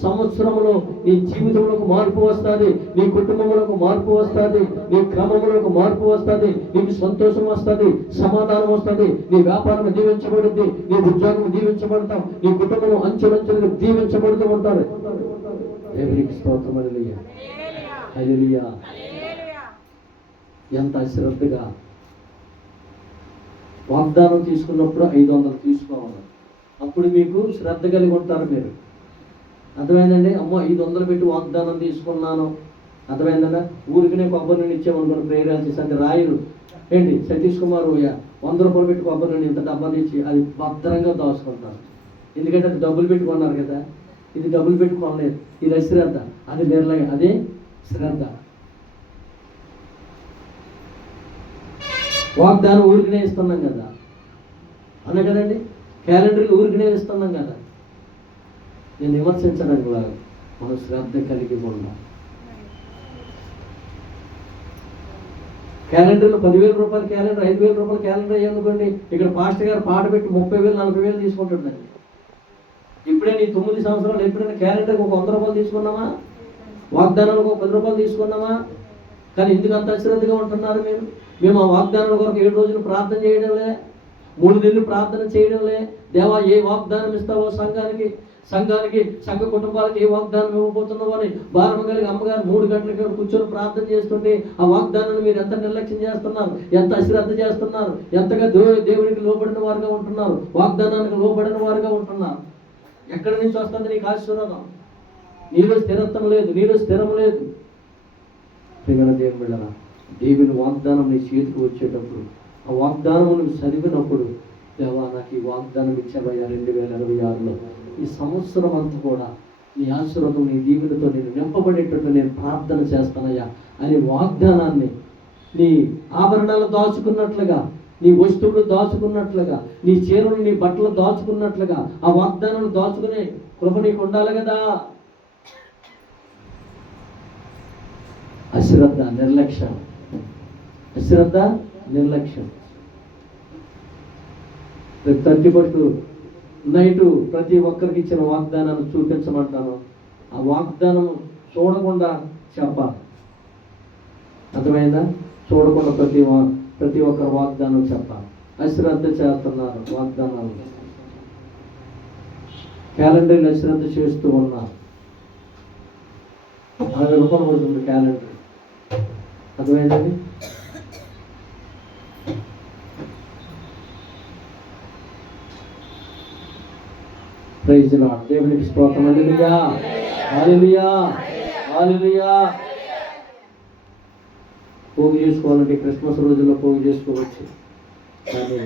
సంవత్సరంలో నీ జీవితంలోకి మార్పు వస్తుంది, నీ కుటుంబంలోకి మార్పు వస్తుంది, నీ క్రమంలోకి మార్పు వస్తుంది, నీకు సంతోషం వస్తుంది, సమాధానం వస్తుంది, నీ వ్యాపారం దీవించబడుద్ది, నీ ఉద్యోగం దీవించబడతాం, నీ కుటుంబం అంచెలంచెలుగా దీవించబడుతూ ఉంటారు. దేవునికి స్తోత్రం. హల్లెలూయా, హల్లెలూయా. ఎంత శ్రద్ధగా వాగ్దానం తీసుకున్నప్పుడు 500 తీసుకోవాలి. అప్పుడు మీకు శ్రద్ధ కలిగి ఉంటారు మీరు. అర్థమైందండి? అమ్మో 500 పెట్టి వాగ్దానం తీసుకున్నాను, అర్థమైందా? ఊరికినే కొబ్బరి నూనె ఇచ్చామనుకోండి, ప్రేరణ చేసి రాయరు ఏంటి, సతీష్ కుమార్ 100 రూపాయలు పెట్టి కొబ్బరి నూనె ఇంత డబ్బా తెచ్చి అది భద్రంగా దాచుకుంటారు. ఎందుకంటే అది డబ్బులు పెట్టుకున్నారు కదా, ఇది డబ్బులు పెట్టుకోలేదు, ఇది అశ్రద్ధ, అది నిర్లయం, అదే శ్రద్ధ. వాగ్దానం ఊరికినే ఇస్తున్నాం కదా, అనే కదండి. క్యాలెండర్లు ఊరికినే ఇస్తున్నాం కదా. నేను విమర్శించడానికి లాగా మనం శ్రద్ధ కలిగి ఉండాలి. క్యాలెండర్లో 10,000 రూపాయల క్యాలెండర్, 5,000 రూపాయల క్యాలెండర్ అయ్యనుకోండి, ఇక్కడ పాస్టర్ గారు పాట పెట్టి 30,000 40,000 తీసుకుంటుండండి. ఇప్పుడే నీ 9 సంవత్సరాలు ఎప్పుడైనా క్యాలెండర్కి ఒక 100 రూపాయలు తీసుకున్నామా? వాగ్దానాలకు ఒక 10 రూపాయలు తీసుకున్నామా? కానీ ఎందుకు అంత అశ్రద్ధగా ఉంటున్నారు మీరు? మేము ఆ వాగ్దానాల కొరకు 7 రోజులు ప్రార్థన చేయడంలే, 3 నెలలు ప్రార్థన చేయడంలే. దేవా ఏ వాగ్దానం ఇస్తావో సంఘానికి సంఘ కుటుంబాలకు ఏ వాగ్దానం ఇవ్వబోతున్నావో అని భారం కలిగి అమ్మగారు 3 గంటలకి కూర్చొని ప్రార్థన చేస్తుంటే ఆ వాగ్దానాన్ని మీరు ఎంత నిర్లక్ష్యం చేస్తున్నారు, ఎంత అశ్రద్ధ చేస్తున్నారు, ఎంతగా దేవునికి లోబడిన వారుగా ఉంటున్నారు, వాగ్దానానికి లోబడిన వారుగా ఉంటున్నారు. ఎక్కడి నుంచి వస్తుంది నీకు ఆశీర్వాదం? నీలో స్థిరత్వం లేదు, నీలో స్థిరం లేదు. దేవుని వాగ్దానం నీ చేతికి వచ్చేటప్పుడు, ఆ వాగ్దానం నువ్వు చదివినప్పుడు, దేవా నాకు ఈ వాగ్దానం ఇచ్చావయ్యా 2026లో, ఈ సంవత్సరం అంతా కూడా నీ ఆశీర్వాదం, నీ దీవెనతో నేను నింపబడేటట్టు నేను ప్రార్థన చేస్తానయ్యా అనే వాగ్దానాన్ని నీ ఆభరణాలు దాచుకున్నట్లుగా, నీ వస్తువులు దాచుకున్నట్లుగా, నీ చీరలు నీ బట్టలు దాచుకున్నట్లుగా ఆ వాగ్దానాలు దాచుకునే కృప నీకు ఉండాలి కదా. అశ్రద్ధ, నిర్లక్ష్యం, అశ్రద్ధ, నిర్లక్ష్యం. 31 నైటు ప్రతి ఒక్కరికి ఇచ్చిన వాగ్దానాన్ని చూపించమంటాను. ఆ వాగ్దానం చూడకుండా చెప్పాలి. అర్థమైందా? చూడకుండా ప్రతి ఒక్కరు వాగ్దానం చెప్పాలి. అశ్రద్ధ చేస్తున్నారు వాగ్దానాలు, క్యాలెండర్ని అశ్రద్ధ చేస్తూ ఉన్నారు. 60 రూపాయలు పడుతుంది క్యాలెండర్. అర్థమైందండి? Praise Lord. దేవునికి స్తోత్రం. హల్లెలూయా, హల్లెలూయా, హల్లెలూయా. పోగు చేసుకోవాలంటే క్రిస్మస్ రోజుల్లో పోగు చేసుకోవచ్చు, కానీ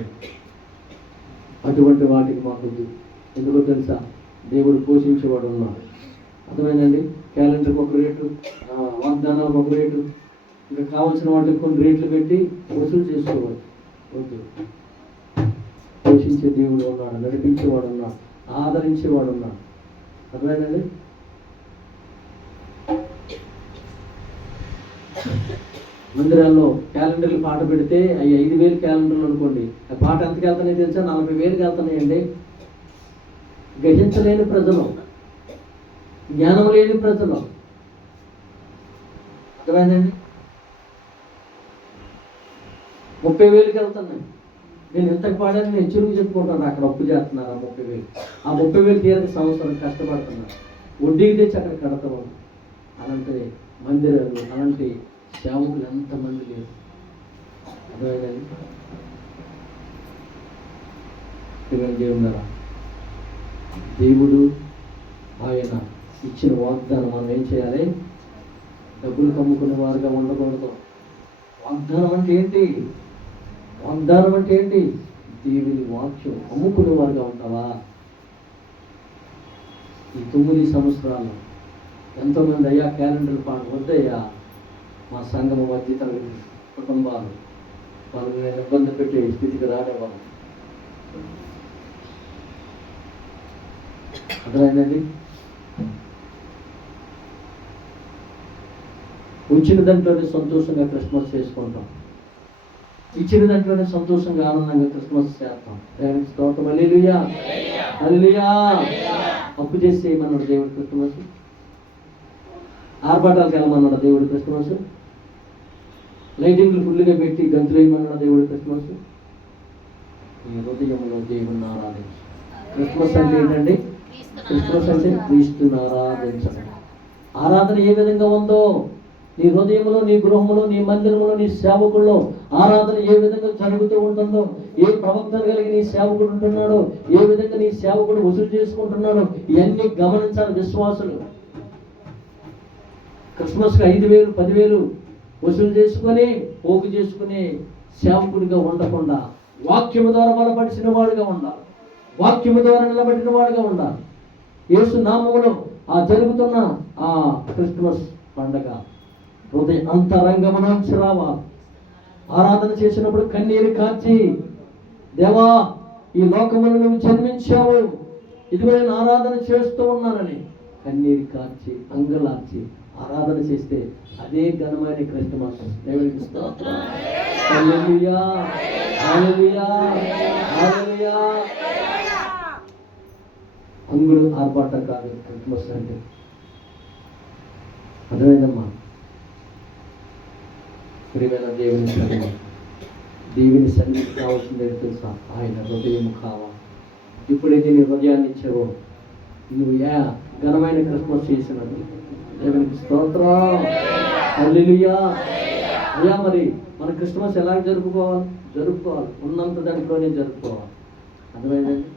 అటువంటి వాటికి మాకు ఎందుకో తెలుసా? దేవుడు పోషించేవాడు ఉన్నాడు. అర్థమైందండి? క్యాలెండర్కి ఒక రేటు, వాగ్దానాలకు ఒక రేటు, ఇంకా కావాల్సిన వాటికి కొన్ని రేట్లు పెట్టి వసూలు చేసుకోవచ్చు. ఓకే, పోషించే దేవుడు ఉన్నాడు, నడిపించేవాడు ఉన్నాడు, ఆదరించేవాడు ఉన్నాడు. అర్థమైందండి? మందిరాల్లో క్యాలెండర్లు పాట పెడితే అవి 5,000 క్యాలెండర్లు అనుకోండి, ఆ పాట ఎంతకి వెళ్తున్నాయి తెలుసా? 40,000కి వెళ్తున్నాయండి. గ్రహించలేని ప్రజలు, జ్ఞానం లేని ప్రజలు. అర్థమైందండి? 30,000కి వెళ్తున్నాయి. నేను ఎంతకు పాడాను నేను చురుకు చెప్పుకుంటాను. అక్కడ అప్పు చేస్తున్నారు ఆ 30,000. ఆ 30,000 తీరక సంవత్సరం కష్టపడుతున్నారు, వడ్డీకి తెచ్చి అక్కడ కడతాము. అలాంటి మందిరాలు, అలాంటి సేవకులు ఎంతమంది లేరు. అర్థమైందండి. దేవుడా, దేవుడు ఆయన ఇచ్చిన వాగ్దానం మనం ఏం చేయాలి? డబ్బులు కమ్ముకునే వారుగా ఉండకూడదు. వాగ్దానం అంటే ఏంటి? వాగ్దానం అంటే ఏంటి? దేవుని వాక్యం అమ్ముకునే వారుగా ఉంటావా? ఈ 9 సంవత్సరాలు ఎంతోమంది అయ్యా క్యాలెండర్ పాటు వద్దయ్యా, మా సంఘము మధ్య తరగతి కుటుంబాలు వాళ్ళని నేను ఇబ్బంది పెట్టే స్థితికి రానివ్వను. అర్థమైందండి. వచ్చిన దాంట్లోనే సంతోషంగా క్రిస్మస్ చేసుకుంటాం, ఇచ్చిన దాంట్లోనే సంతోషంగా ఆనందంగా క్రిస్మస్ చేస్తాం. దేవునికి స్తోత్రం. హల్లెలూయా, హల్లెలూయా. అప్పు చేసి చేయమన్నాడు దేవుడు క్రిస్మస్. ఆర్భాటాలకు వెళ్ళమన్నాడు దేవుడు క్రిస్మస్. లైటింగ్లు ఫుల్గా పెట్టి గంతులు వేయమన్నాడు దేవుడు క్రిస్మస్. ఈ హృదయంలో దేవుడిని ఆరాధించు. క్రిస్మస్ అంటే ఏంటండి? క్రిస్మస్ అంటే క్రీస్తుని ఆరాధించడం. ఆరాధన ఏ విధంగా ఉందో నీ హృదయంలో, నీ గృహంలో, నీ మందిరంలో, నీ సేవకుల్లో ఆరాధన ఏ విధంగా జరుగుతూ ఉంటుందో, ఏ ప్రవక్తలు కలిగి నీ సేవకుడు ఉంటున్నాడో, ఏ విధంగా నీ సేవకుడు వసూలు చేసుకుంటున్నాడో ఇవన్నీ గమనించాలి విశ్వాసులు. క్రిస్మస్కి 5,000 10,000 వసూలు చేసుకొని పోగు చేసుకుని సేవకుడిగా ఉండకుండా వాక్యము ద్వారా బలపడిచిన వాడుగా ఉండాలి. వాక్యము ద్వారా నిలబడిన వాడుగా ఉండాలి. యేసు నామములో ఆ జరుగుతున్న ఆ క్రిస్మస్ పండగ హృదయ అంతరంగమునంచి రావాలి. ఆరాధన చేసినప్పుడు కన్నీరు కార్చి, దేవా ఈ లోకమును నువ్వు జన్మించావు, ఇదిగో నేను ఆరాధన చేస్తూ ఉన్నానని కన్నీరు కార్చి అంగలార్చి ఆరాధన చేస్తే అదే ఘనమైన క్రిస్మస్. దేవునికి స్తోత్రం. హల్లెలూయా, హల్లెలూయా, హల్లెలూయా. అంగుడు ఆర్భాటం కాదు క్రిస్మస్ అంటే. అర్థమైందమ్మా? ప్రియమైన దేవుని సన్నిధి, దేవుని సన్నిధికి కావాల్సిందే తెలుసా? ఆయన హృదయం కావాలి. ఇప్పుడైతే నీ హృదయాన్ని ఇచ్చావో నువ్వు ఘనమైన క్రిస్మస్ చేసినట్టు. దేవునికి స్తోత్రం. హల్లెలూయా. అయ్యా మరి మన క్రిస్మస్ ఎలా జరుపుకోవాలి? ఉన్నంత దాంట్లోనే జరుపుకోవాలి. అర్థమైందండి?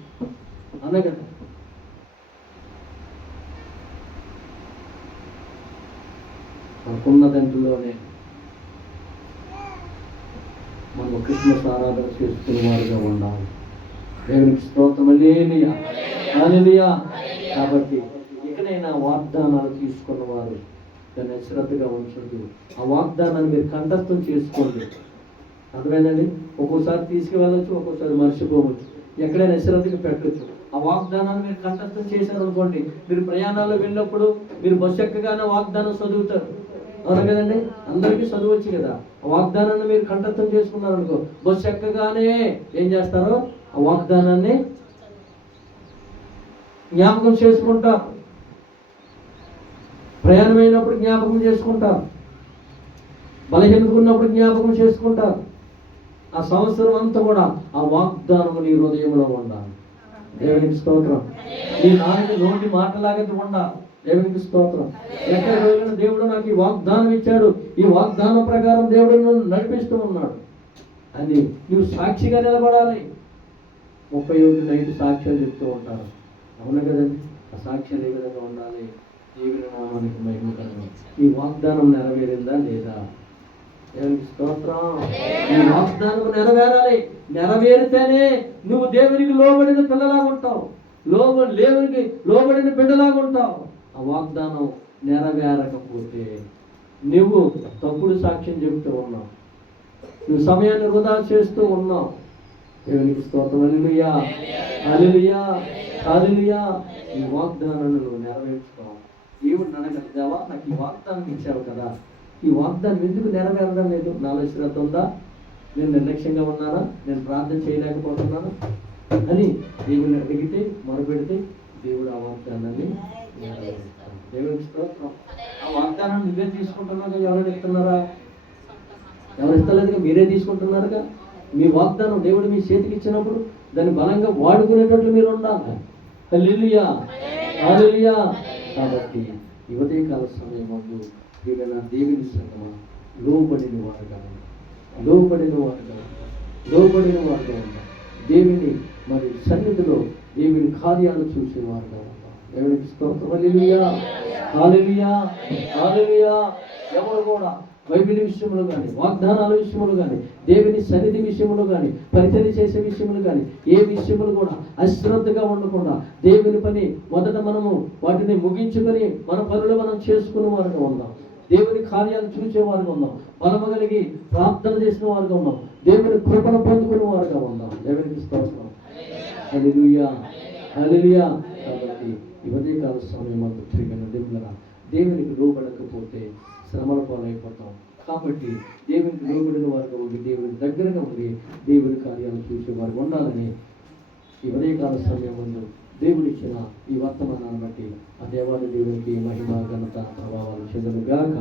అనే కదా మనకున్న దాంట్లోనే మనం క్రిస్మస్ ఆరాధన చేసుకునే వారుగా ఉండాలి. దేవునికి స్తోత్రం. హల్లెలూయా, హల్లెలూయా. కాబట్టి ఇకనైనా వాగ్దానాలు తీసుకున్న వారు దాన్ని శ్రద్ధగా ఉంచండి. ఆ వాగ్దానాన్ని మీరు కంఠస్థం చేసుకోండి. అర్థమైందండి? ఒక్కోసారి తీసుకువెళ్ళచ్చు, ఒక్కోసారి మర్చిపోవచ్చు, ఎక్కడైనా శ్రద్ధగా పెట్టచ్చు. ఆ వాగ్దానాన్ని మీరు కంఠస్థం చేశారనుకోండి, మీరు ప్రయాణాల్లో వెళ్ళినప్పుడు మీరు బస్సు ఎక్కగానే వాగ్దానం చదువుతారు. అవును కదండి? అందరికీ చదువు వచ్చు కదా. ఆ వాగ్దానాన్ని మీరు కంఠస్థం చేసుకున్నారనుకో, బస్సు ఎక్కగానే ఏం చేస్తారో ఆ వాగ్దానాన్ని జ్ఞాపకం చేసుకుంటారు. ప్రయాణమైనప్పుడు జ్ఞాపకం చేసుకుంటారు, బలహీనకున్నప్పుడు జ్ఞాపకం చేసుకుంటారు. ఆ సంవత్సరం అంతా కూడా ఆ వాగ్దానం నీ హృదయంలో ఉండాలి. దేవునికి స్తోత్రం. నీ నోటి మాటలాగా ఉండాలి. దేవునికి స్తోత్రం. ఎక్కడ రోజున దేవుడు నాకు ఈ వాగ్దానం ఇచ్చాడు, ఈ వాగ్దానం ప్రకారం దేవుడు నన్ను నడిపిస్తూ ఉన్నాడు అని నువ్వు సాక్షిగా నిలబడాలి. 31 సాక్ష్యాలు చెప్తూ ఉంటారు. అవును కదండి? ఆ సాక్ష్యాలు ఏ విధంగా ఉండాలి? దేవుని నామానికి మహిమకరంగా ఈ వాగ్దానం నెరవేరిందా లేదా? దేవునికి స్తోత్రం. ఈ వాగ్దానం నెరవేరాలి. నెరవేరితేనే నువ్వు దేవునికి లోబడిన పిల్లలాగా ఉంటావు, దేవునికి లోబడిన బిడ్డలాగా ఉంటావు. ఆ వాగ్దానం నెరవేరకపోతే నువ్వు తప్పుడు సాక్ష్యం చెబుతూ ఉన్నావు, నువ్వు సమయాన్ని వృధా చేస్తూ ఉన్నావు. దేవునికి స్తోత్రం. హల్లెలూయా, హల్లెలూయా, హల్లెలూయా. ఈ వాగ్దానాన్ని నువ్వు నెరవేర్చుకోవాలి. దేవుడు అడగలిగావా, నాకు ఈ వాగ్దానం ఇచ్చావు కదా, ఈ వాగ్దానం ఎందుకు నెరవేరడం లేదు? నాలో శ్రద్ధ ఉందా? నేను నిర్లక్ష్యంగా ఉన్నానా? నేను ప్రార్థన చేయలేకపోతున్నాను అని దేవుని అడిగితే, మొరపెడితే దేవుడు ఆ వాగ్దానాన్ని నెరవేరుస్తాడు. దేవునికి స్తోత్రం. ఆ వాగ్దానాన్ని నువ్వే తీసుకుంటున్నాగా, ఎవరైనా ఇస్తున్నారా? ఎవరు ఇస్తలేదుగా, మీరే తీసుకుంటున్నారుగా. మీ వాగ్దానం దేవుడు మీ చేతికి ఇచ్చినప్పుడు దాన్ని బలంగా వాడుకునేటట్లు మీరు ఉండాలి. హల్లెలూయా, హల్లెలూయా. కాబట్టి ఉదయకాల సమయం ముందు దేవుని సంగమా లోబడిన వారుగా లోబడిన వారుగా ఉన్నాం. దేవుని మరి సన్నిధిలో దేవుని కార్యాలు చూసేవారుగా ఉన్నాం. దేవునికి స్తోత్రం. హల్లెలూయా, హల్లెలూయా, హల్లెలూయా. ఎవరు కూడా బైబిల్ విషయంలో కానీ, వాగ్దానాల విషయంలో కానీ, దేవుని సన్నిధి విషయంలో కానీ, పరిచర్య చేసే విషయంలో కానీ, ఏ విషయంలో కూడా అశ్రద్ధగా ఉండకుండా దేవుని పని మొదట మనము వాటిని ముగించుకొని మన పనులు మనం చేసుకునే వారుగా ఉన్నాం. దేవుని కార్యాలు చూసేవారుగా ఉన్నాం. బలము కలిగి ప్రార్థన చేసిన వారుగా ఉన్నాం. దేవుని కృపను పొందుకునే వారుగా ఉన్నాం. దేవునికి స్తోత్రం. హల్లెలూయా, హల్లెలూయా. కాబట్టి ఈ ఉదయకాల సమయం అంతా తిరిగిన దేవులరా, దేవునికి లోబడకపోతే శ్రమల పాలైపోతాం. కాబట్టి దేవునికి లోబడిన వారుగా ఉండి, దేవునికి దగ్గరగా ఉండి, దేవుని కార్యాలు చూసేవారు ఉండాలని ఈ ఉదయకాల సమయం ముందు దేవుడిచ్చిన ఈ వర్తమానాన్ని బట్టి ఆ దేవాది దేవునికి మహిమ, ఘనత, ప్రభావాలు చెందునుగాక.